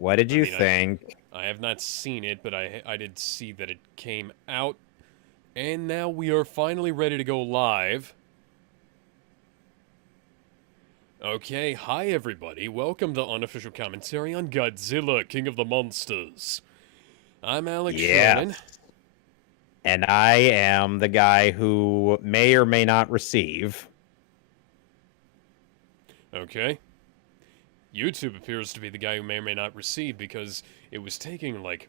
What did I you mean, think? I have not seen it, but I did see that it came out, and now we are finally ready to go live. Okay, hi everybody. Welcome to Unofficial Commentary on Godzilla, King of the Monsters. I'm Alex Shannon. Yes. And I am the guy who may or may not receive. Okay. YouTube appears to be the guy who may or may not receive because it was taking like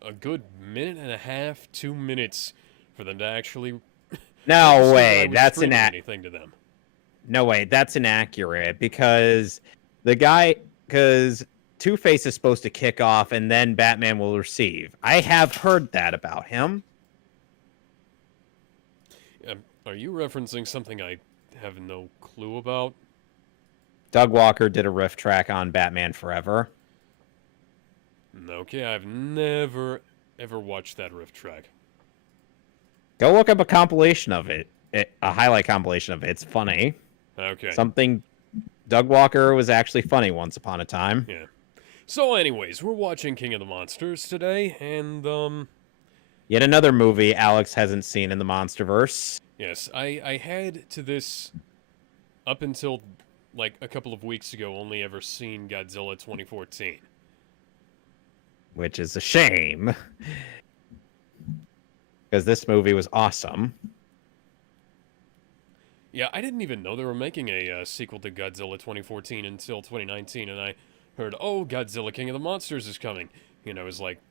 a good minute and a half, 2 minutes for them to actually No register that I way. was streaming anything to them. No way. That's inaccurate because because Two-Face is supposed to kick off and then Batman will receive. I have heard that about him. Are you referencing something I have no clue about? Doug Walker did a riff track on Batman Forever. Okay, I've never ever watched that riff track. Go look up a compilation of it. A highlight compilation of it. It's funny. Okay. Something Doug Walker was actually funny once upon a time. Yeah. So anyways, we're watching King of the Monsters today, and Yet another movie Alex hasn't seen in the Monsterverse. yes, I had to this up until like a couple of weeks ago only ever seen Godzilla 2014. Which is a shame. Because this movie was awesome. Yeah, I didn't even know they were making a sequel to Godzilla 2014 until 2019, and I heard, oh, Godzilla King of the Monsters is coming. And I was like,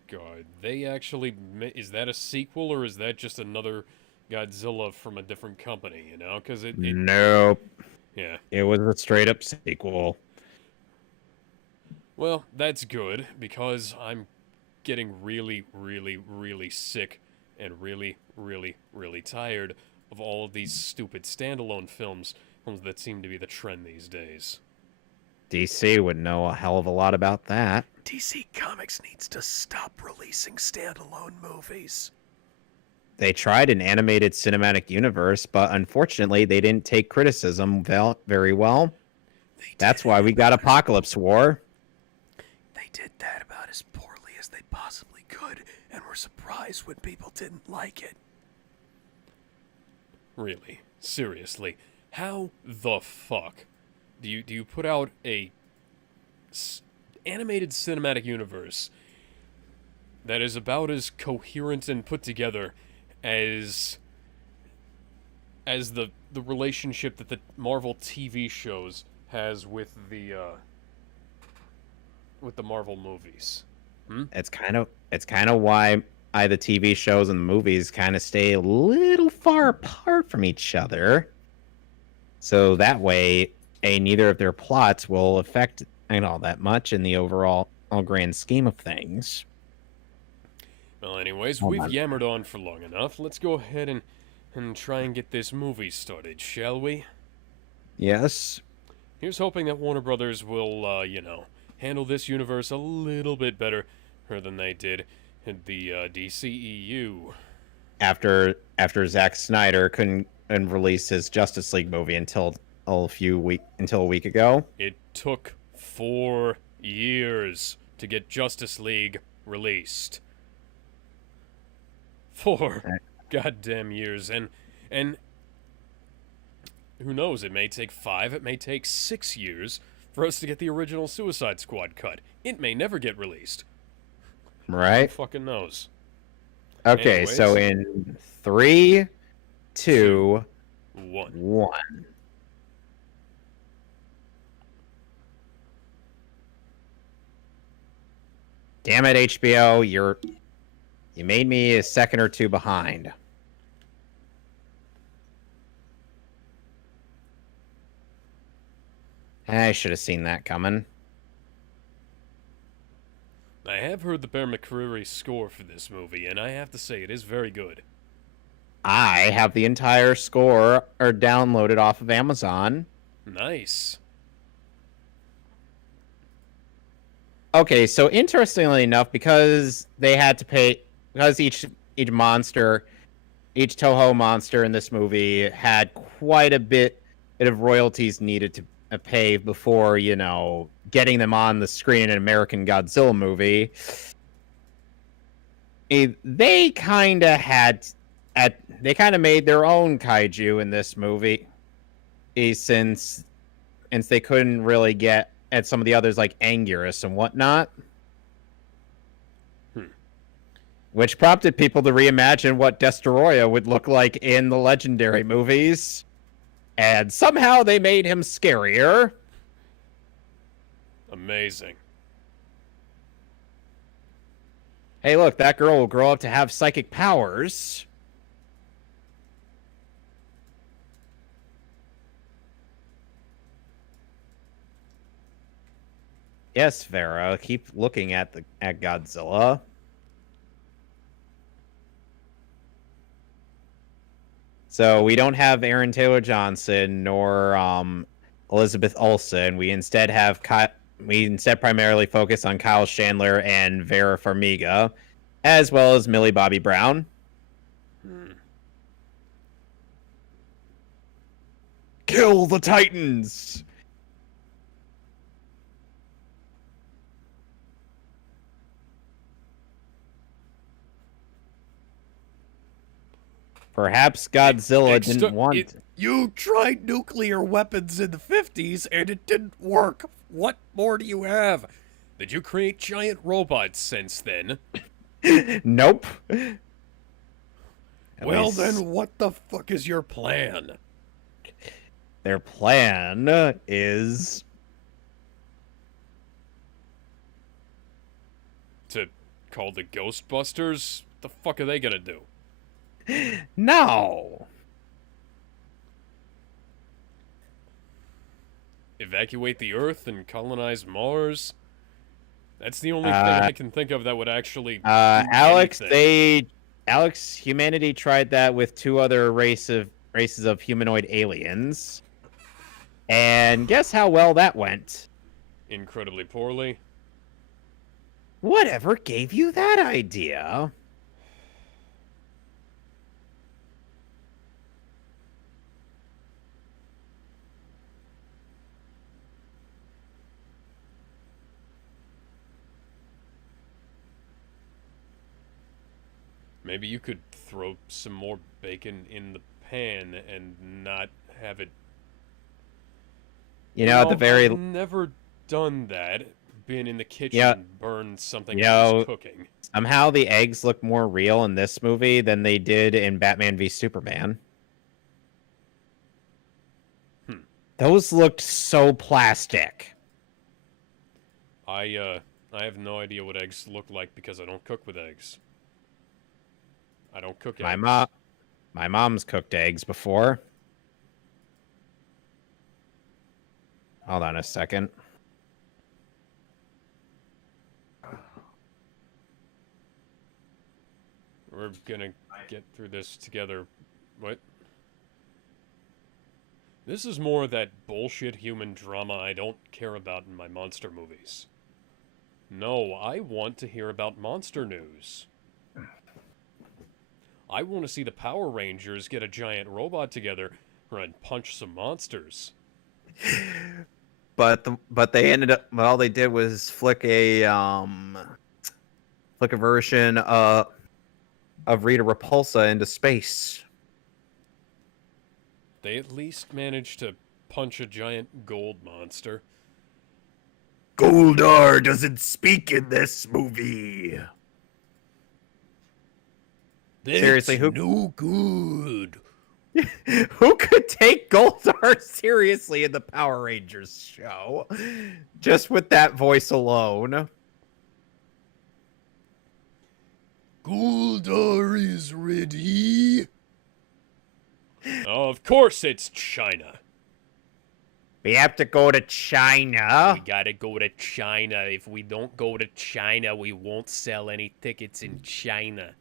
they actually, is that a sequel or is that just another Godzilla from a different company, you know? Because Nope. Yeah. It was a straight up sequel. Well, that's good, because I'm getting really, really, really sick and really, really, really tired of all of these stupid standalone films that seem to be the trend these days. DC would know a hell of a lot about that. DC Comics needs to stop releasing standalone movies. They tried an animated cinematic universe, but unfortunately, they didn't take criticism very well. That's why we got Apocalypse War. They did that about as poorly as they possibly could, and were surprised when people didn't like it. Really? Seriously? How the fuck do you put out a animated cinematic universe that is about as coherent and put together as the relationship that the Marvel TV shows has with the Marvel movies? It's kind of why the TV shows and the movies kind of stay a little far apart from each other. So that way, neither of their plots will affect that much in the overall grand scheme of things. Well, anyways, we've yammered on for long enough. Let's go ahead and try and get this movie started, shall we? Yes. Here's hoping that Warner Brothers will, handle this universe a little bit better than they did in the DCEU. After Zack Snyder couldn't release his Justice League movie until a week ago. It took 4 years to get Justice League released. 4 goddamn years, and who knows, it may take 5, it may take 6 years for us to get the original Suicide Squad cut. It may never get released. Right? Who fucking knows? Okay, Anyways, so in 3, 2, 1. Damn it, HBO, you made me a second or two behind. I should have seen that coming. I have heard the Bear McCreary score for this movie, and I have to say it is very good. I have the entire score downloaded off of Amazon. Nice. Okay, so interestingly enough, because they had to pay, because each monster, Toho monster in this movie had quite a bit of royalties needed paved before, getting them on the screen in an American Godzilla movie. They kind of made their own kaiju in this movie, since they couldn't really get at some of the others like Anguirus and whatnot. Which prompted people to reimagine what Destoroyah would look like in the Legendary movies. And somehow they made him scarier. Amazing. Hey, look, that girl will grow up to have psychic powers. Yes, Vera, keep looking at Godzilla. So we don't have Aaron Taylor Johnson nor Elizabeth Olsen. We instead primarily focus on Kyle Chandler and Vera Farmiga, as well as Millie Bobby Brown. Kill the Titans! Perhaps Godzilla didn't want... You tried nuclear weapons in the 50s and it didn't work. What more do you have? Did you create giant robots since then? Nope. Well, then what the fuck is your plan? Their plan is... To call the Ghostbusters? What the fuck are they gonna do? No. Evacuate the Earth and colonize Mars? That's the only thing I can think of that would actually do Alex, anything. humanity tried that with two other races of humanoid aliens. And guess how well that went? Incredibly poorly. Whatever gave you that idea? Maybe you could throw some more bacon in the pan and not have it... At the very... I've never done that. Been in the kitchen and burned something I was cooking. Somehow the eggs look more real in this movie than they did in Batman v Superman. Those looked so plastic. I have no idea what eggs look like because I don't cook with eggs. I don't cook eggs. My mom's cooked eggs before. Hold on a second. We're gonna get through this together. What? This is more that bullshit human drama I don't care about in my monster movies. No, I want to hear about monster news. I want to see the Power Rangers get a giant robot together and punch some monsters. But they ended up... all they did was flick a version of Rita Repulsa into space. They at least managed to punch a giant gold monster. Goldar doesn't speak in this movie. Seriously, who... no good. Who could take Goldar seriously in the Power Rangers show? Just with that voice alone. Goldar is ready. Of course it's China. We have to go to China. We gotta go to China. If we don't go to China, we won't sell any tickets in China.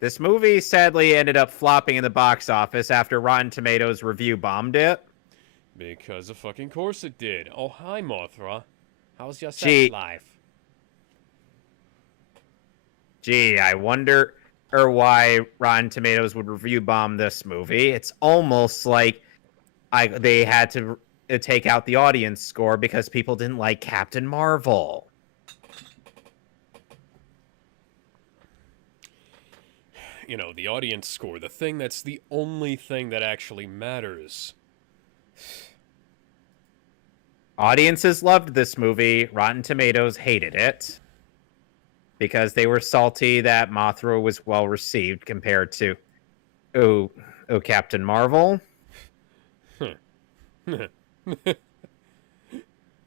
This movie sadly ended up flopping in the box office after Rotten Tomatoes review bombed it. Because of fucking course it did. Oh, hi, Mothra. How's your sex life? Gee, I wonder why Rotten Tomatoes would review bomb this movie. It's almost like they had to take out the audience score because people didn't like Captain Marvel. You know, the audience score, the thing that's the only thing that actually matters. Audiences loved this movie. Rotten Tomatoes hated it because they were salty that Mothra was well received compared to Captain Marvel.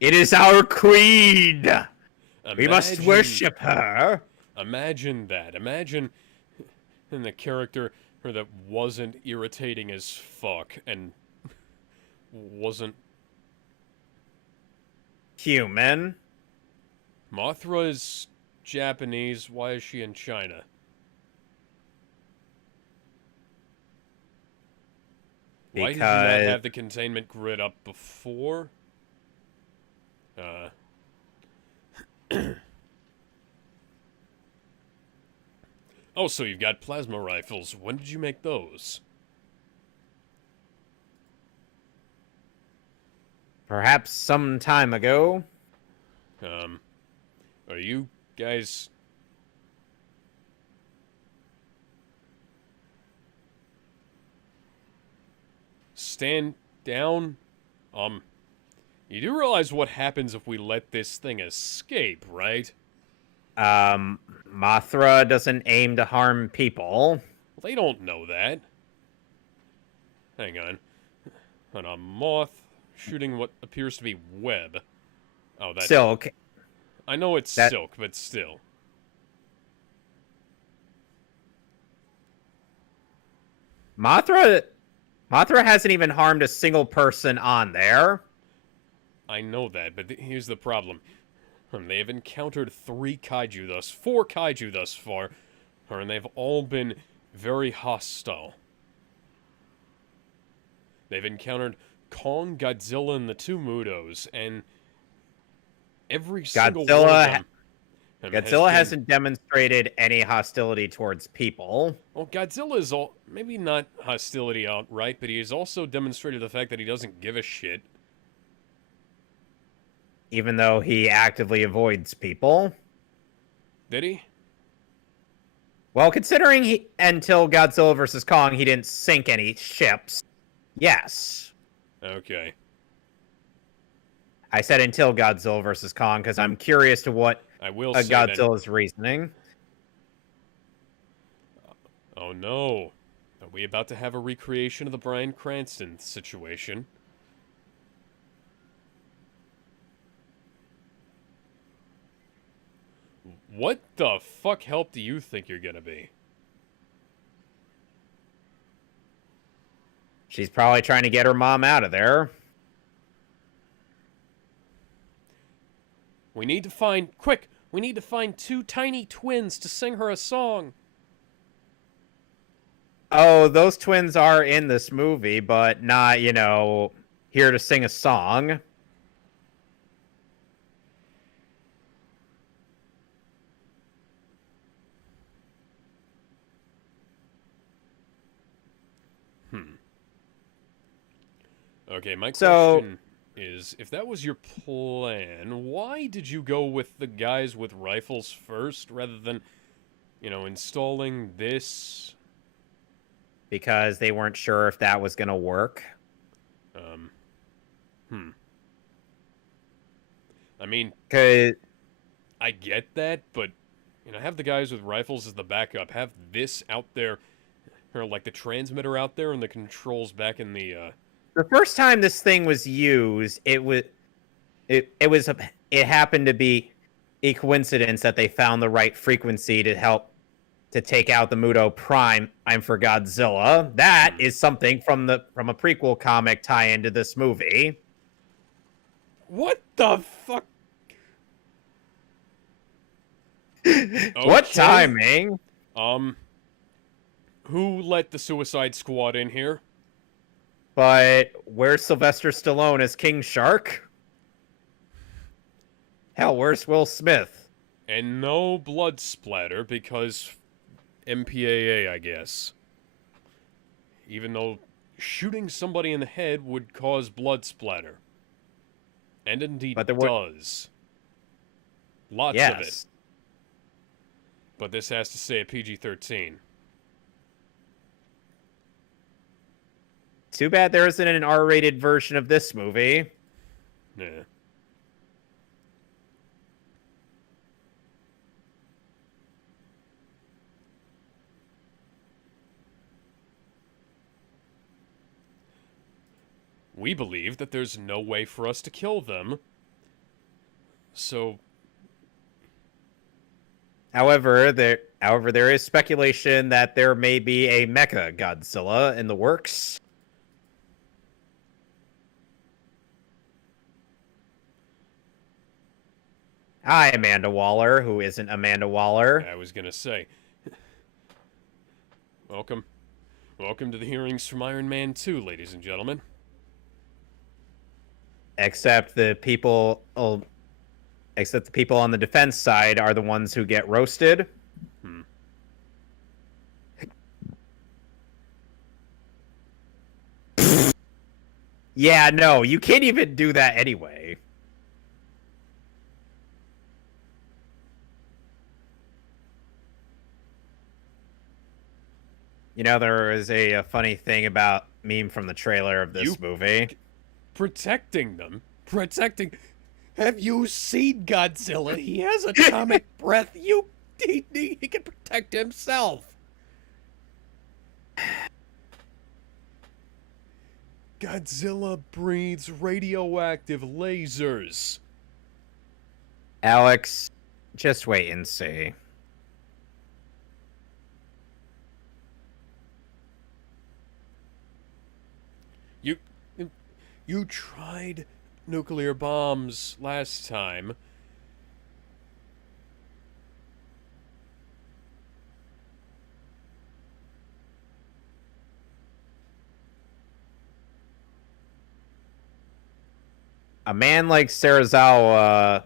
It is our queen. We must worship her. Imagine that. Imagine the character that wasn't irritating as fuck and wasn't human. Mothra is Japanese. Why is she in China? Why did you not have the containment grid up before? Oh, so you've got plasma rifles. When did you make those? Perhaps some time ago. Are you guys... Stand down? You do realize what happens if we let this thing escape, right? Mothra doesn't aim to harm people. They don't know that. Hang on. On a moth shooting what appears to be web. Oh, that's... Silk. I know it's silk, but still. Mothra hasn't even harmed a single person on there. I know that, but here's the problem. They have encountered 4 kaiju thus far, and they've all been very hostile. They've encountered Kong, Godzilla, and the 2 Mutos, and every single one of them... Godzilla hasn't demonstrated any hostility towards people. Well, Godzilla is maybe not hostility outright, but he has also demonstrated the fact that he doesn't give a shit. Even though he actively avoids people. Did he? Well, considering until Godzilla vs. Kong, he didn't sink any ships. Yes. Okay. I said until Godzilla vs. Kong because I'm curious to what Godzilla's reasoning. Oh no. Are we about to have a recreation of the Bryan Cranston situation? What the fuck help do you think you're gonna be? She's probably trying to get her mom out of there. We need to find 2 tiny twins to sing her a song. Oh, those twins are in this movie, but not, here to sing a song. Okay, my question is, if that was your plan, why did you go with the guys with rifles first rather than, installing this? Because they weren't sure if that was going to work. I mean, I get that, but, have the guys with rifles as the backup. Have this out there, or like the transmitter out there and the controls back in the, The first time this thing was used, it happened to be a coincidence that they found the right frequency to help to take out the Muto Prime. I'm for Godzilla. That is something from a prequel comic tie into this movie. What the fuck? Okay. What timing? Who let the Suicide Squad in here? But where's Sylvester Stallone as King Shark? Hell, where's Will Smith? And no blood splatter because MPAA, I guess. Even though shooting somebody in the head would cause blood splatter. And indeed But there were does. Lots of it. yes. But this has to say a PG-13. Too bad there isn't an R-rated version of this movie. Yeah. We believe that there's no way for us to kill them. So, However, there is speculation that there may be a Mecha Godzilla in the works. Hi, Amanda Waller, who isn't Amanda Waller. I was gonna say. Welcome. Welcome to the hearings from Iron Man 2, ladies and gentlemen. Except the people on the defense side are the ones who get roasted. Yeah, no, you can't even do that anyway. You know, there is a funny thing about meme from the trailer of this movie. Protecting them? Protecting... Have you seen Godzilla? He has atomic breath. He can protect himself. Godzilla breathes radioactive lasers. Alex, just wait and see. You tried nuclear bombs last time. A man like Serizawa...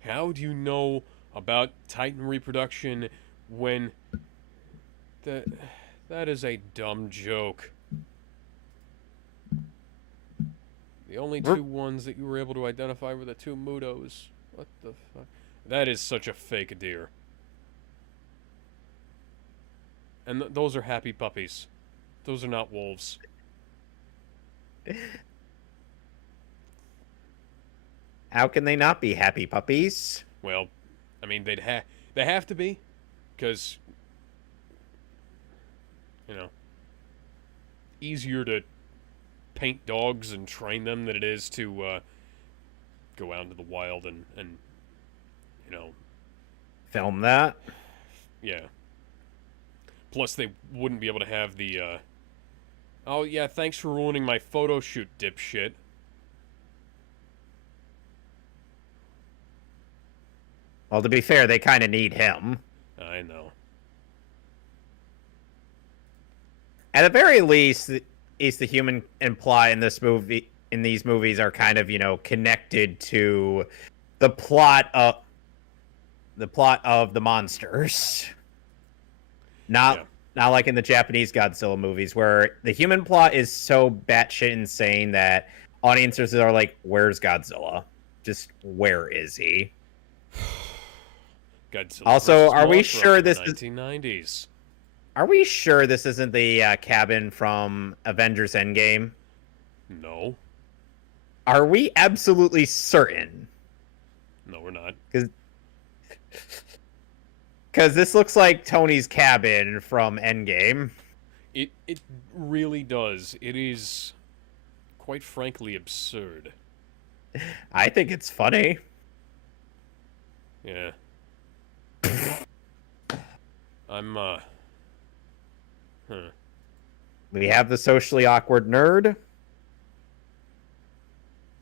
How do you know about Titan reproduction when that is a dumb joke. The only two ones that you were able to identify were the two Mutos. What the fuck? That is such a fake deer. And those are happy puppies. Those are not wolves. How can they not be happy puppies? Well, I mean, they have to be, because, you know, easier to paint dogs and train them than it is to go out into the wild and you know, film that. Yeah. Plus, they wouldn't be able to have the. Oh yeah, thanks for ruining my photo shoot, dipshit. Well, to be fair, they kind of need him. I know. At the very least, the human imply in this movie, in these movies, are kind of, you know, connected to the plot of the monsters. Not like in the Japanese Godzilla movies, where the human plot is so batshit insane that audiences are like, "Where's Godzilla? Just where is he?" Godzilla also, are we Mothra sure from the this 1990s. is? Are we sure this isn't the cabin from Avengers Endgame? No. Are we absolutely certain? No, we're not. Because this looks like Tony's cabin from Endgame. It really does. It is, quite frankly, absurd. I think it's funny. Yeah. I'm, We have the socially awkward nerd.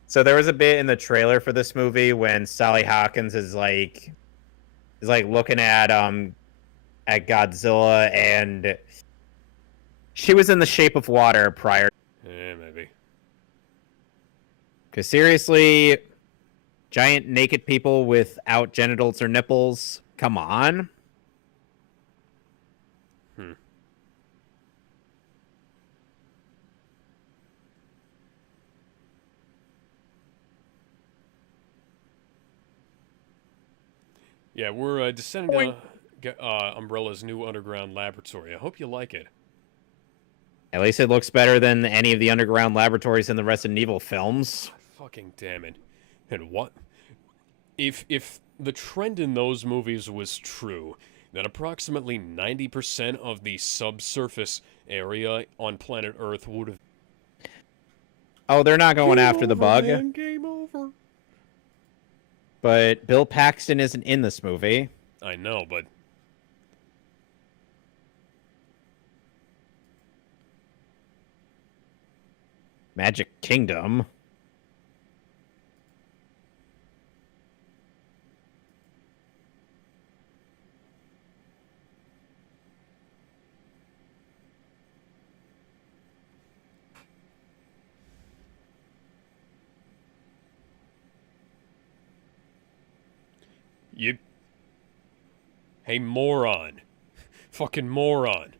So there was a bit in the trailer for this movie when Sally Hawkins is like looking at Godzilla, and she was in The Shape of Water prior. Yeah, maybe. Because seriously, giant naked people without genitals or nipples. Come on. Yeah, we're descending to Umbrella's new underground laboratory. I hope you like it. At least it looks better than any of the underground laboratories in the Resident Evil films. Fucking damn it. And what? If the trend in those movies was true, then approximately 90% of the subsurface area on planet Earth would have... Oh, they're not going after the bug. Man, game over. But Bill Paxton isn't in this movie. I know, but... Magic Kingdom. You... Hey, moron. Fucking moron.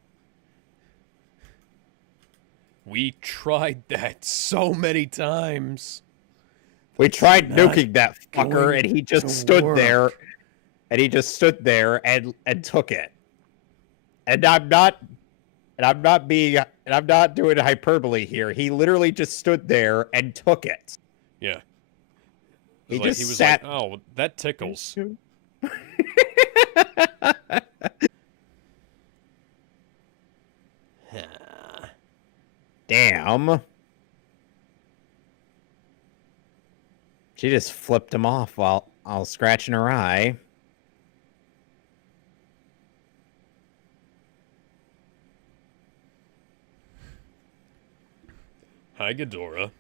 We tried that So many times. We tried not nuking that fucker, going and he just to stood work. there. And he just stood there and took it. And I'm not doing hyperbole here. He literally just stood there and took it. Yeah. He Like, just he was sat. like, oh, that tickles. Damn. She just flipped him off while scratching her eye. Hi, Ghidorah.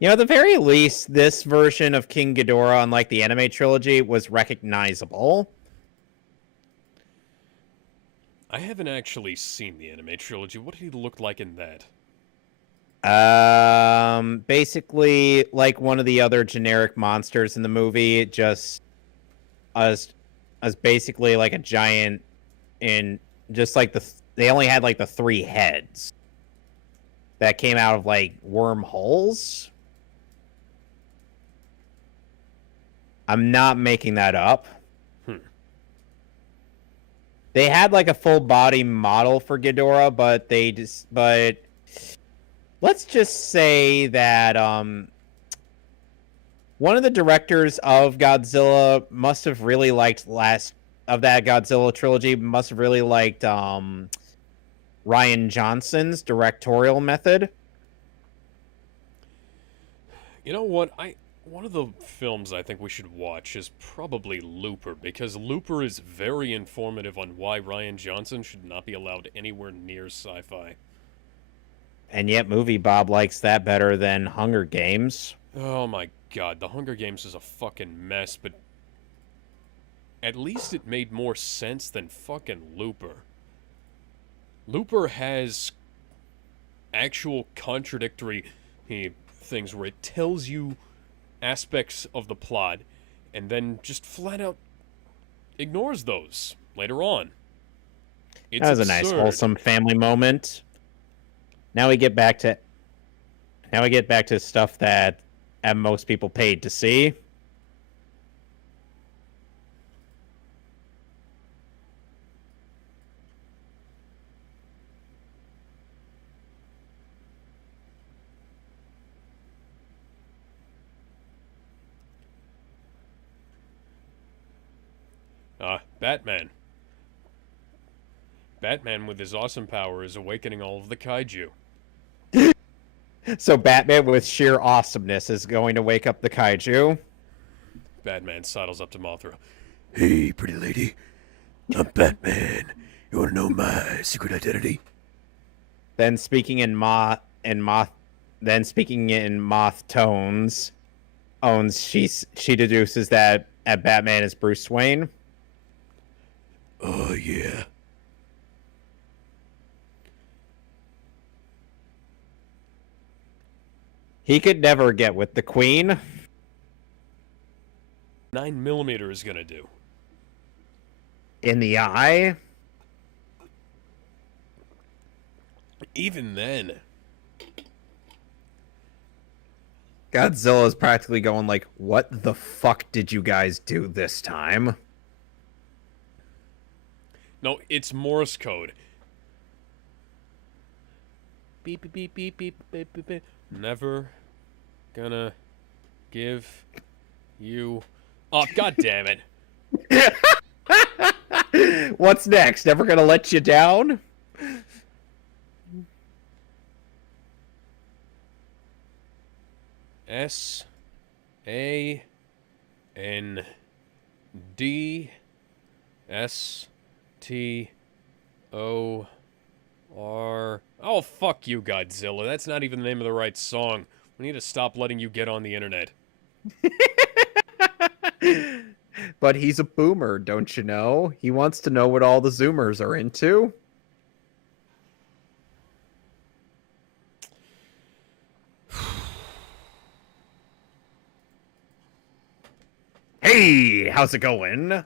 You know, at the very least, this version of King Ghidorah, unlike the anime trilogy, was recognizable. I haven't actually seen the anime trilogy. What did he look like in that? Basically, like one of the other generic monsters in the movie, just as basically like a giant in just like they only had like the 3 heads that came out of like wormholes. I'm not making that up. They had like a full body model for Ghidorah, but let's just say that one of the directors of Godzilla must have really liked that Godzilla trilogy, must have really liked Ryan Johnson's directorial method. You know what? One of the films I think we should watch is probably Looper, because Looper is very informative on why Ryan Johnson should not be allowed anywhere near sci-fi. And yet Movie Bob likes that better than Hunger Games. Oh my god, The Hunger Games is a fucking mess, but at least it made more sense than fucking Looper. Looper has actual contradictory things where it tells you aspects of the plot and then just flat out ignores those later on. It's That was absurd. a nice wholesome family moment. Now we get back to stuff that most people paid to see. Batman. Batman with his awesome power is awakening all of the kaiju. So Batman with sheer awesomeness is going to wake up the kaiju. Batman sidles up to Mothra. Hey, pretty lady. I'm Batman. You want to know my secret identity? Then speaking in moth tones, she deduces that Batman is Bruce Wayne. Oh, yeah. He could never get with the Queen. 9mm is gonna do. In the eye. Even then. Godzilla is practically going like, what the fuck did you guys do this time? No, it's Morse code. Beep, beep, beep, beep, beep, beep, beep, beep. Never gonna give you up. God damn it. What's next? Never gonna let you down? SANDSTOR. Oh, fuck you, Godzilla. That's not even the name of the right song. We need to stop letting you get on the internet. But he's a boomer, don't you know? He wants to know what all the Zoomers are into. Hey, how's it going?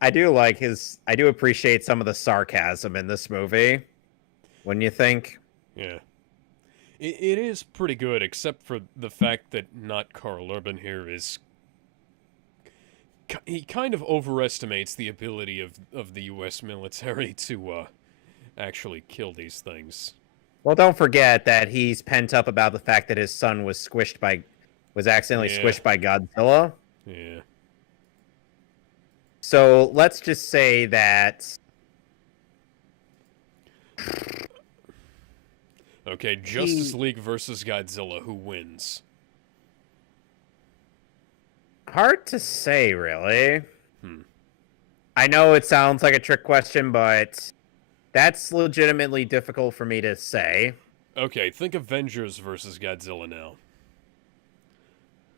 I do appreciate some of the sarcasm in this movie. Wouldn't you think? Yeah. It is pretty good, except for the fact that not Carl Urban here is... He kind of overestimates the ability of the U.S. military to actually kill these things. Well, don't forget that he's pent up about the fact that his son was accidentally Yeah. squished by Godzilla. Yeah. So let's just say that Okay, Justice League versus Godzilla, who wins? hard to say, really. Hmm. I know it sounds like a trick question, but that's legitimately difficult for me to say. Okay, think Avengers versus Godzilla now.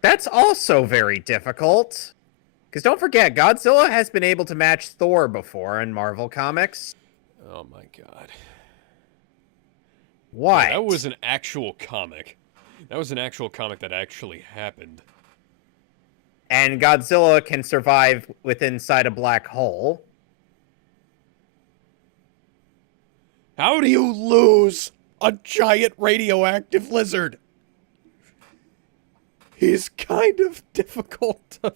That's also very difficult. Because don't forget, Godzilla has been able to match Thor before in Marvel Comics. Oh my god. What? Yeah, that was an actual comic. That was an actual comic that actually happened. And Godzilla can survive inside a black hole. How do you lose a giant radioactive lizard? He's kind of difficult to...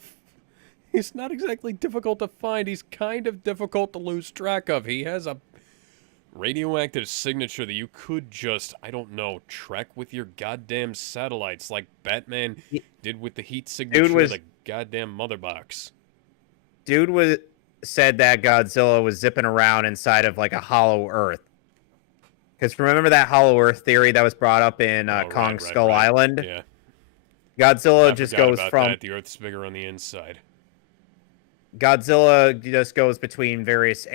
He's not exactly difficult to find. He's kind of difficult to lose track of. He has a Radioactive signature that you could just, I don't know, track with your goddamn satellites like Batman did with the heat signature of the goddamn mother box. Dude said that Godzilla was zipping around inside of like a hollow Earth. Because remember that hollow Earth theory that was brought up in Kong Skull Island? Yeah. Godzilla I just forgot goes about from that. The Earth's bigger on the inside. Godzilla just goes between various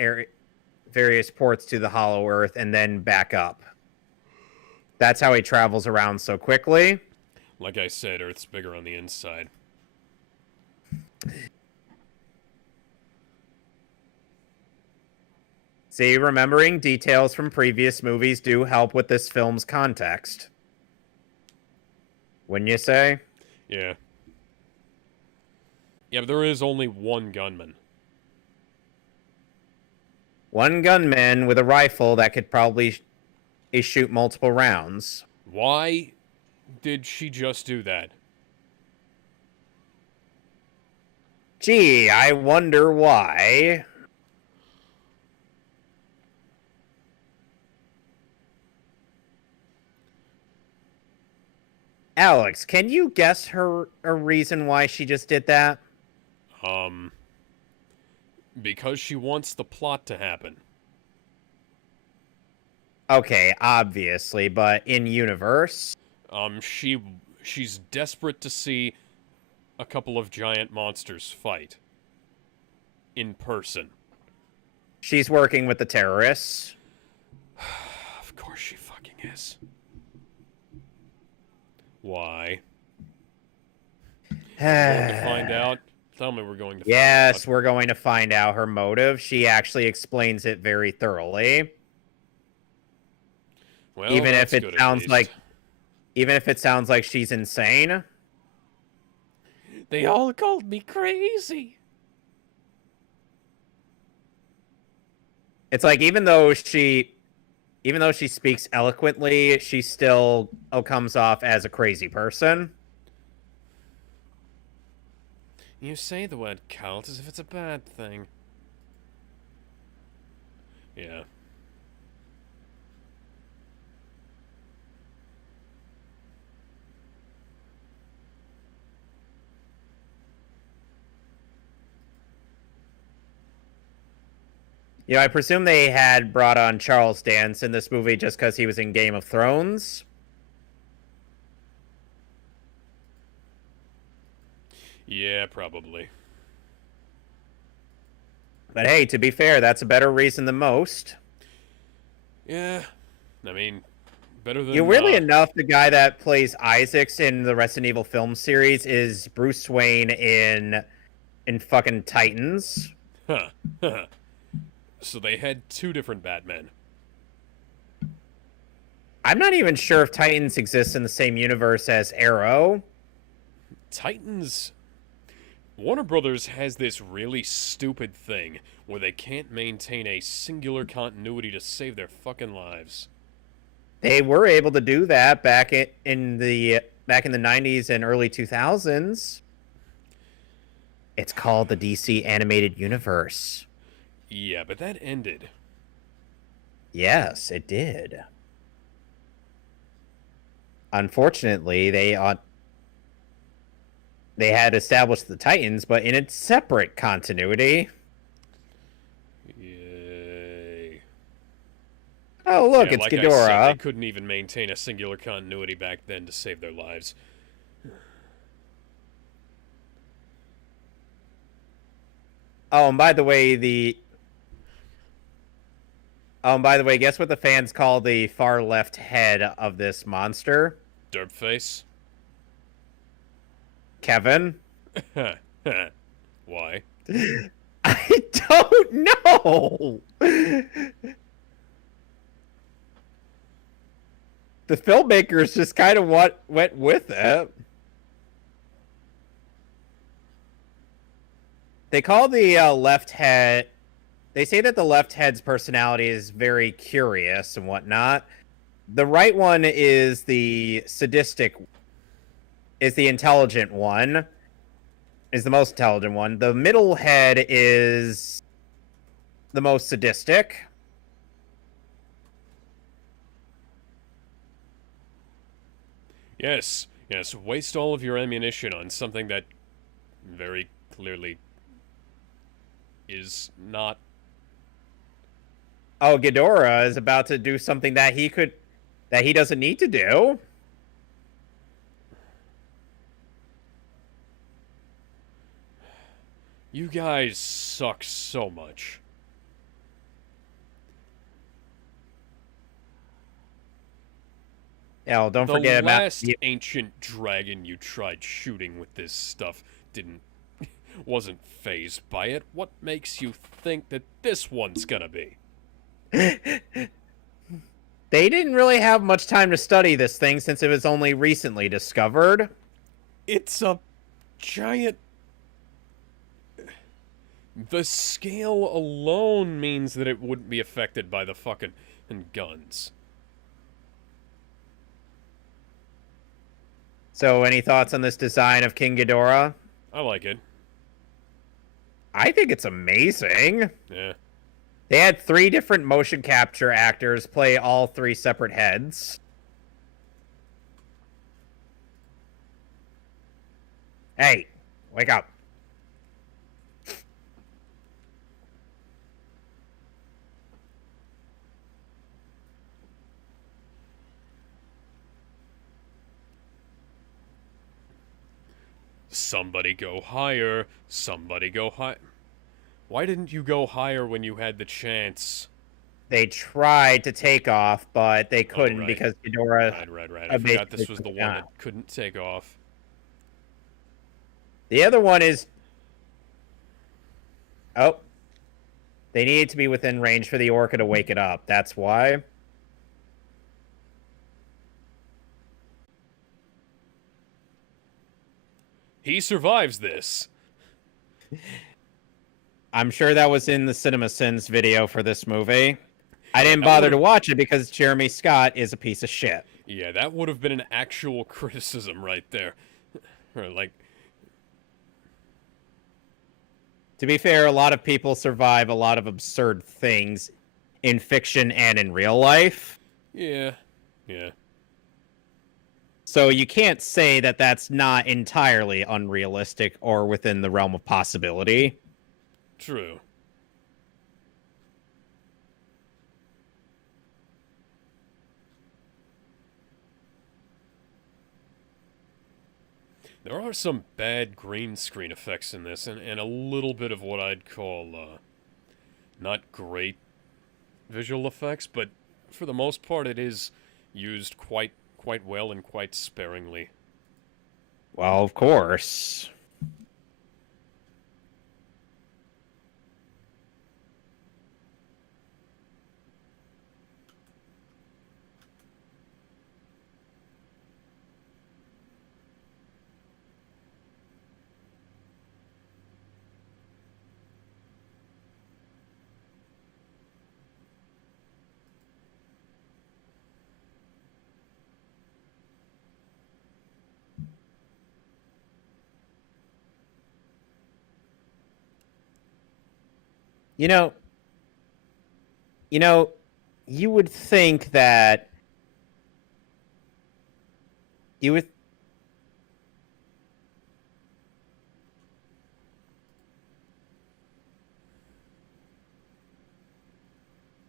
ports to the hollow Earth and then back up. That's how he travels around so quickly. Like I said, Earth's bigger on the inside. See, remembering details from previous movies do help with this film's context. Wouldn't you say? Yeah. Yeah, but there is only one gunman. One gunman with a rifle that could probably shoot multiple rounds. Why did she just do that? Gee, I wonder why. Alex, can you guess a reason why she just did that? Because she wants the plot to happen. Okay, obviously, but in universe? She's desperate to see a couple of giant monsters fight. In person. She's working with the terrorists. Of course she fucking is. Why? We're going to find out. Tell me we're going to find out. Yes, we're going to find out her motive. She actually explains it very thoroughly. Well, even that's if it good at sounds least. like, even if it sounds like she's insane. They all called me crazy. It's like even though she speaks eloquently, she still comes off as a crazy person. You say the word cult as if it's a bad thing. Yeah. You know, I presume they had brought on Charles Dance in this movie just because he was in Game of Thrones. Yeah, probably. But hey, to be fair, that's a better reason than most. Yeah. I mean, better than... You weirdly enough, the guy that plays Isaacs in the Resident Evil film series is Bruce Wayne in fucking Titans. Huh. So they had two different Batmen. I'm not even sure if Titans exists in the same universe as Arrow. Titans... Warner Brothers has this really stupid thing where they can't maintain a singular continuity to save their fucking lives. They were able to do that back in the 90s and early 2000s. It's called the DC Animated Universe. Yeah, but that ended. Yes, it did. Unfortunately, they had established the Titans, but in a separate continuity. Yay. Oh, look, Yeah, it's like I said, Ghidorah. they couldn't even maintain a singular continuity back then to save their lives. Oh, and by the way, guess what the fans call the far left head of this monster? Derpface? Kevin? Why? I don't know. The filmmakers just kind of went with it. They call the left head. They say that the left head's personality is very curious and whatnot. The right one is the sadistic, is the intelligent one, is the most intelligent one. The middle head is the most sadistic. Yes, waste all of your ammunition on something that very clearly is not. Oh, Ghidorah is about to do something that he doesn't need to do. You guys suck so much. Yeah, well, don't The forget about last ancient dragon you tried shooting with this stuff wasn't phased by it. What makes you think that this one's gonna be? They didn't really have much time to study this thing since it was only recently discovered. It's a giant. The scale alone means that it wouldn't be affected by the fucking guns. So, any thoughts on this design of King Ghidorah? I like it. I think it's amazing. Yeah. They had 3 different motion capture actors play all 3 separate heads. Hey, wake up. Somebody go higher. Somebody go high. Why didn't you go higher when you had the chance? They tried to take off, but they couldn't right. because Ghidorah... Right. I forgot this was the one that couldn't take off. The other one is... Oh. They needed to be within range for the orca to wake it up. That's why. He survives this. I'm sure that was in the CinemaSins video for this movie. I didn't that bother to would've- watch it because Jeremy Scott is a piece of shit. Yeah, that would have been an actual criticism right there. Or like, To be fair, a lot of people survive a lot of absurd things in fiction and in real life. yeah. So you can't say that that's not entirely unrealistic or within the realm of possibility. True. There are some bad green screen effects in this, and a little bit of what I'd call, not great visual effects, but for the most part it is used quite well and quite sparingly. Well, of course. You know, you know, you would think that you would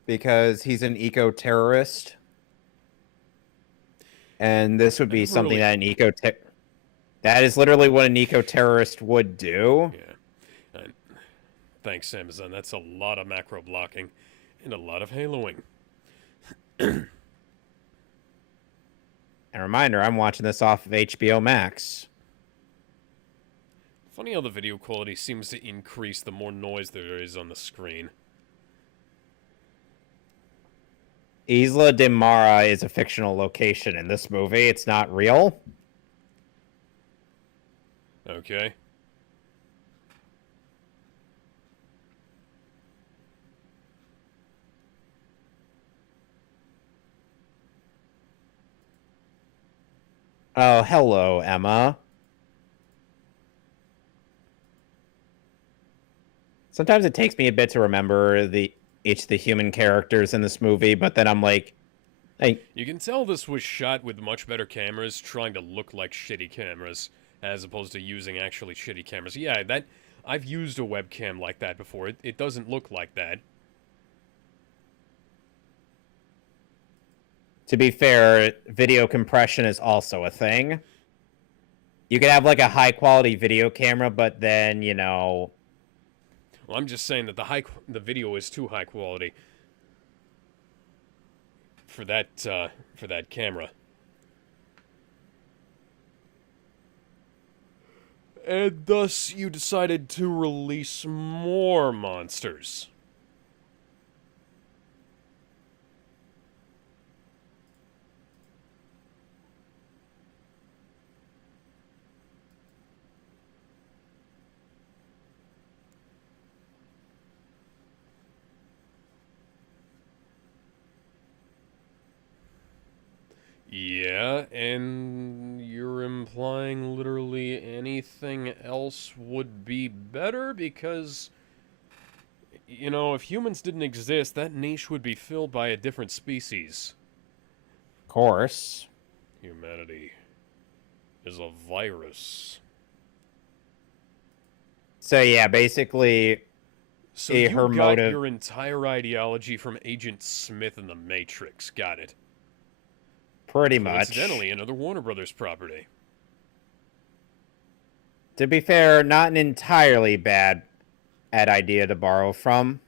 because he's an eco-terrorist. And this would be never something really- that an that is literally what an eco-terrorist would do. Yeah. Thanks, Amazon. That's a lot of macro blocking and a lot of haloing. And a reminder, I'm watching this off of HBO Max. Funny how the video quality seems to increase the more noise there is on the screen. Isla de Mara is a fictional location in this movie. It's not real. Okay. Oh, hello, Emma. Sometimes it takes me a bit to remember each of the human characters in this movie, but then I'm like, You can tell this was shot with much better cameras, trying to look like shitty cameras, as opposed to using actually shitty cameras. Yeah, I've used a webcam like that before. It doesn't look like that. to be fair, video compression is also a thing. You could have like a high quality video camera, but then, you know, Well, I'm just saying that the video is too high quality for that camera. And thus, you decided to release more monsters. Yeah, and you're implying literally anything else would be better because, you know, if humans didn't exist, that niche would be filled by a different species. of course. Humanity is a virus. So yeah, basically, So Eh, you her got motive- your entire ideology from Agent Smith in the Matrix. Got it. pretty much. Coincidentally, another Warner Brothers property. To be fair, not an entirely bad idea to borrow from.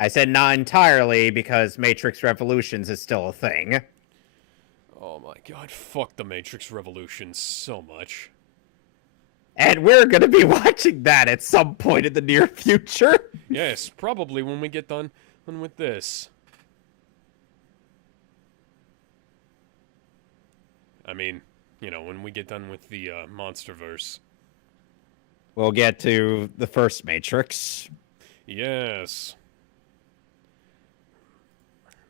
I said not entirely because Matrix Revolutions is still a thing. Oh my god, fuck the Matrix Revolution so much. And we're going to be watching that at some point in the near future. Yes, probably when we get done with this. I mean, you know, when we get done with the Monsterverse. we'll get to the first Matrix. Yes.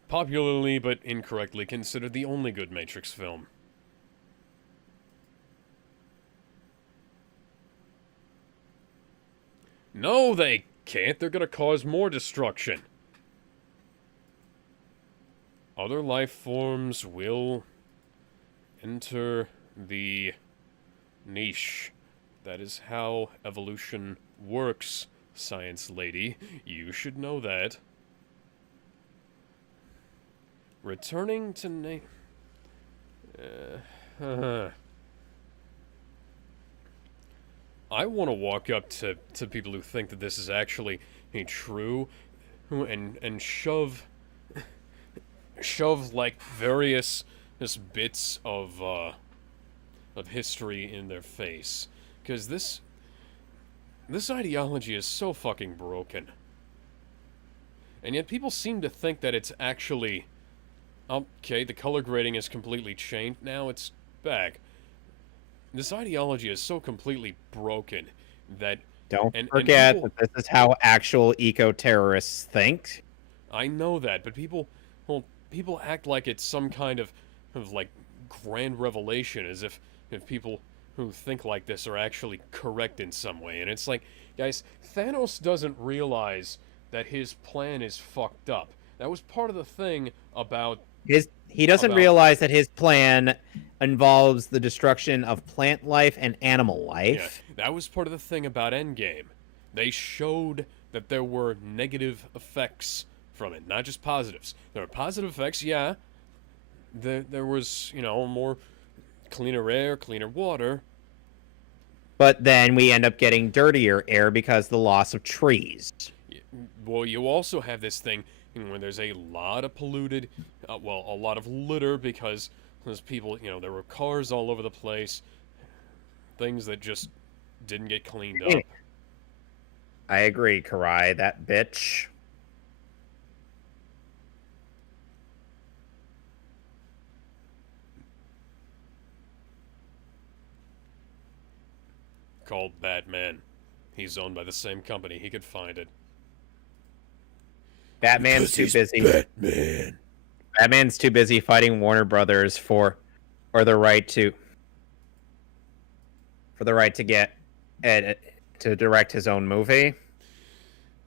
Popularly but incorrectly considered the only good Matrix film. No, they can't. They're gonna cause more destruction. Other life forms will enter the niche. That is how evolution works, science lady. You should know that. Returning to I want to walk up to people who think that this is actually true and shove like various just bits of history in their face, because this ideology is so fucking broken, and yet people seem to think that it's actually okay. The color grading is completely changed now, it's back. This ideology is so completely broken that Don't and forget people, that this is how actual eco-terrorists think. I know that, but people act like it's some kind of like grand revelation, as if people who think like this are actually correct in some way. And it's like, guys, Thanos doesn't realize that his plan is fucked up. That was part of the thing about He doesn't realize that his plan involves the destruction of plant life and animal life. Yeah, that was part of the thing about Endgame. They showed that there were negative effects from it, not just positives. There were positive effects, yeah. There was, more cleaner air, cleaner water. But then we end up getting dirtier air because the loss of trees. Well, you also have this thing when there's a lot of polluted, a lot of litter, because there's people, there were cars all over the place, things that just didn't get cleaned up. I agree, Karai, that bitch. Called Batman. He's owned by the same company. He could find it. Batman's too busy. Batman's too busy fighting Warner Brothers for the right to get to direct his own movie.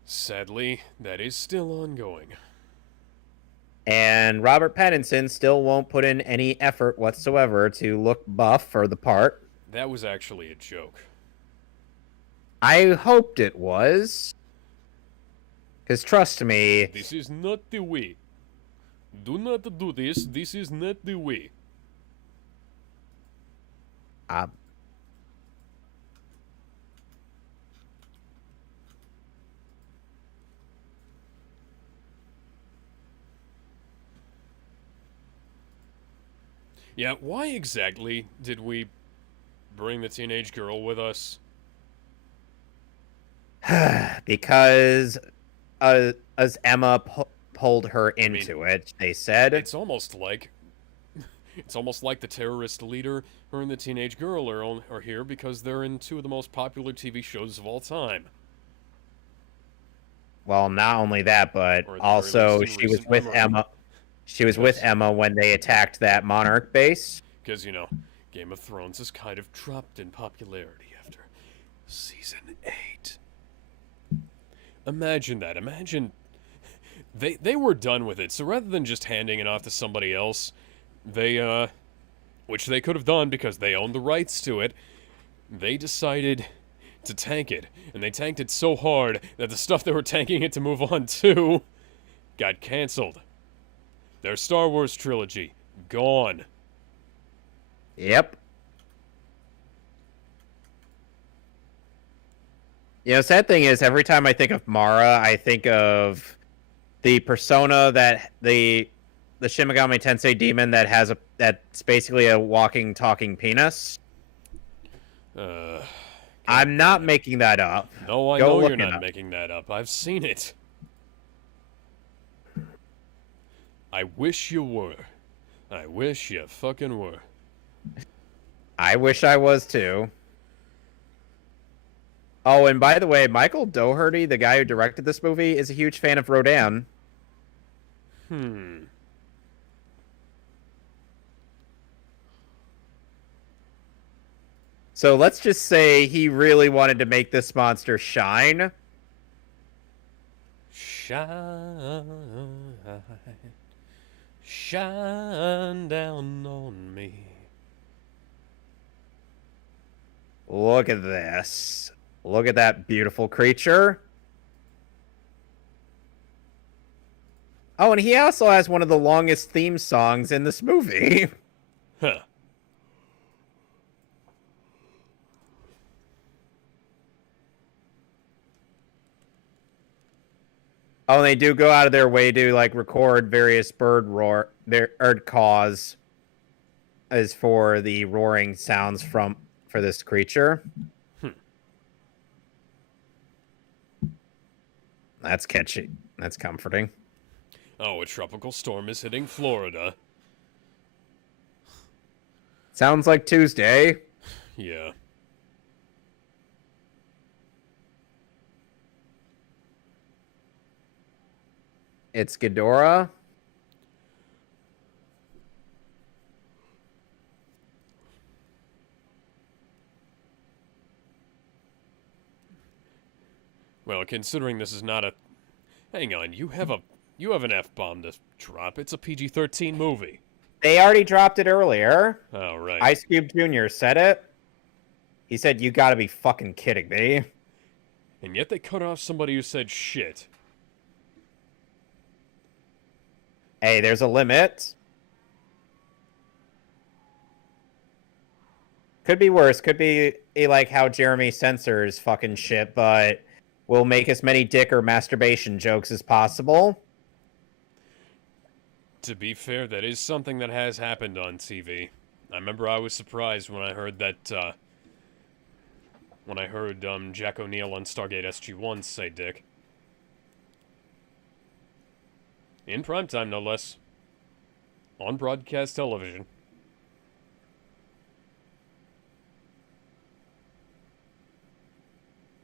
Sadly, that is still ongoing. And Robert Pattinson still won't put in any effort whatsoever to look buff for the part. That was actually a joke. I hoped it was. Because trust me... This is not the way. Do not do this. This is not the way. Yeah, why exactly did we bring the teenage girl with us? Because as Emma pulled her into it, they said. It's almost like the terrorist leader her and the teenage girl are here because they're in two of the most popular TV shows of all time. Well, not only that, but also she was with Emma. She was with Emma when they attacked that Monarch base. Because, Game of Thrones has kind of dropped in popularity after season 8. Imagine that. Imagine they were done with it. So rather than just handing it off to somebody else, they which they could have done because they owned the rights to it, they decided to tank it. And they tanked it so hard that the stuff they were tanking it to move on to got canceled. Their Star Wars trilogy, gone. Yep. Sad thing is, every time I think of Mara, I think of the persona that the Shin Megami Tensei demon that's basically a walking, talking penis. I'm not making that up. No, I know you're not making that up. I've seen it. I wish you were. I wish you fucking were. I wish I was too. Oh, and by the way, Michael Dougherty, the guy who directed this movie, is a huge fan of Rodan. So let's just say he really wanted to make this monster shine. Shine down on me. Look at this. Look at that beautiful creature. Oh, and he also has one of the longest theme songs in this movie. Huh. Oh, and they do go out of their way to like record various bird caws as for the roaring sounds for this creature. That's catchy. That's comforting. Oh, a tropical storm is hitting Florida. Sounds like Tuesday. Yeah. It's Ghidorah. Well, considering this is not a... Hang on, you have an F-bomb to drop. It's a PG-13 movie. They already dropped it earlier. Oh, right. Ice Cube Jr. said it. He said, "You gotta be fucking kidding me." And yet they cut off somebody who said shit. Hey, there's a limit. Could be worse. Could be like how Jeremy censors fucking shit, but will make as many dick or masturbation jokes as possible. To be fair, that is something that has happened on TV. I remember I was surprised when I heard that, Jack O'Neill on Stargate SG-1 say dick. In primetime, no less. On broadcast television.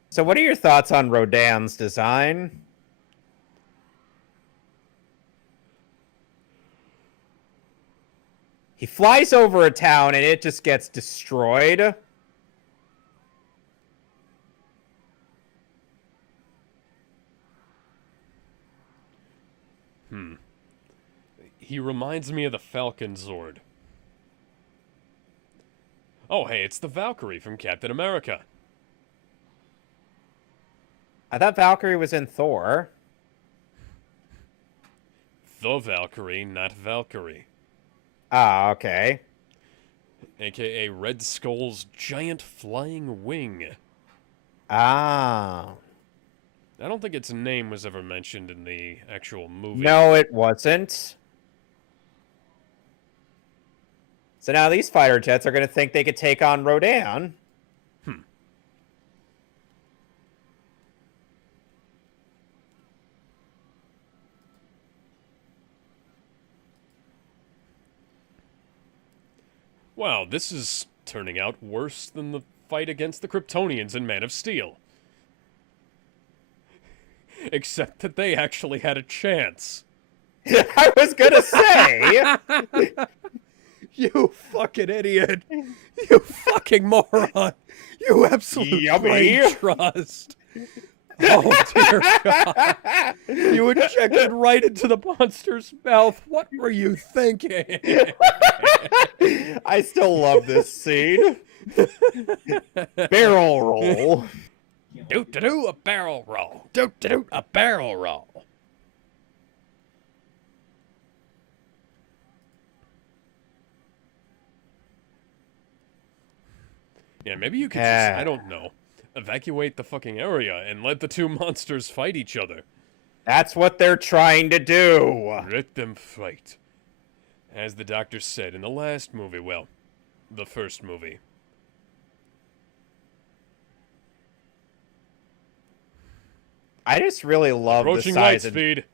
So what are your thoughts on Rodan's design? He flies over a town and it just gets destroyed. He reminds me of the Falcon Zord. Oh, hey, it's the Valkyrie from Captain America. I thought Valkyrie was in Thor. The Valkyrie, not Valkyrie. Ah, okay. AKA Red Skull's giant flying wing. Ah. I don't think its name was ever mentioned in the actual movie. No, it wasn't. So now these fighter jets are going to think they could take on Rodan. Wow, this is turning out worse than the fight against the Kryptonians in Man of Steel. Except that they actually had a chance. I was going to say. You fucking idiot. You fucking moron. You absolute Yummy. brain trust. Oh, dear God. You injected right into the monster's mouth. What were you thinking? I still love this scene. Barrel roll. Do-do-do, a barrel roll. Do-do-do, a barrel roll. Yeah, maybe you could just, I don't know, evacuate the fucking area and let the two monsters fight each other. That's what they're trying to do. Let them fight. As the doctor said in the last movie, well, the first movie. I just really love the Approaching light size and speed.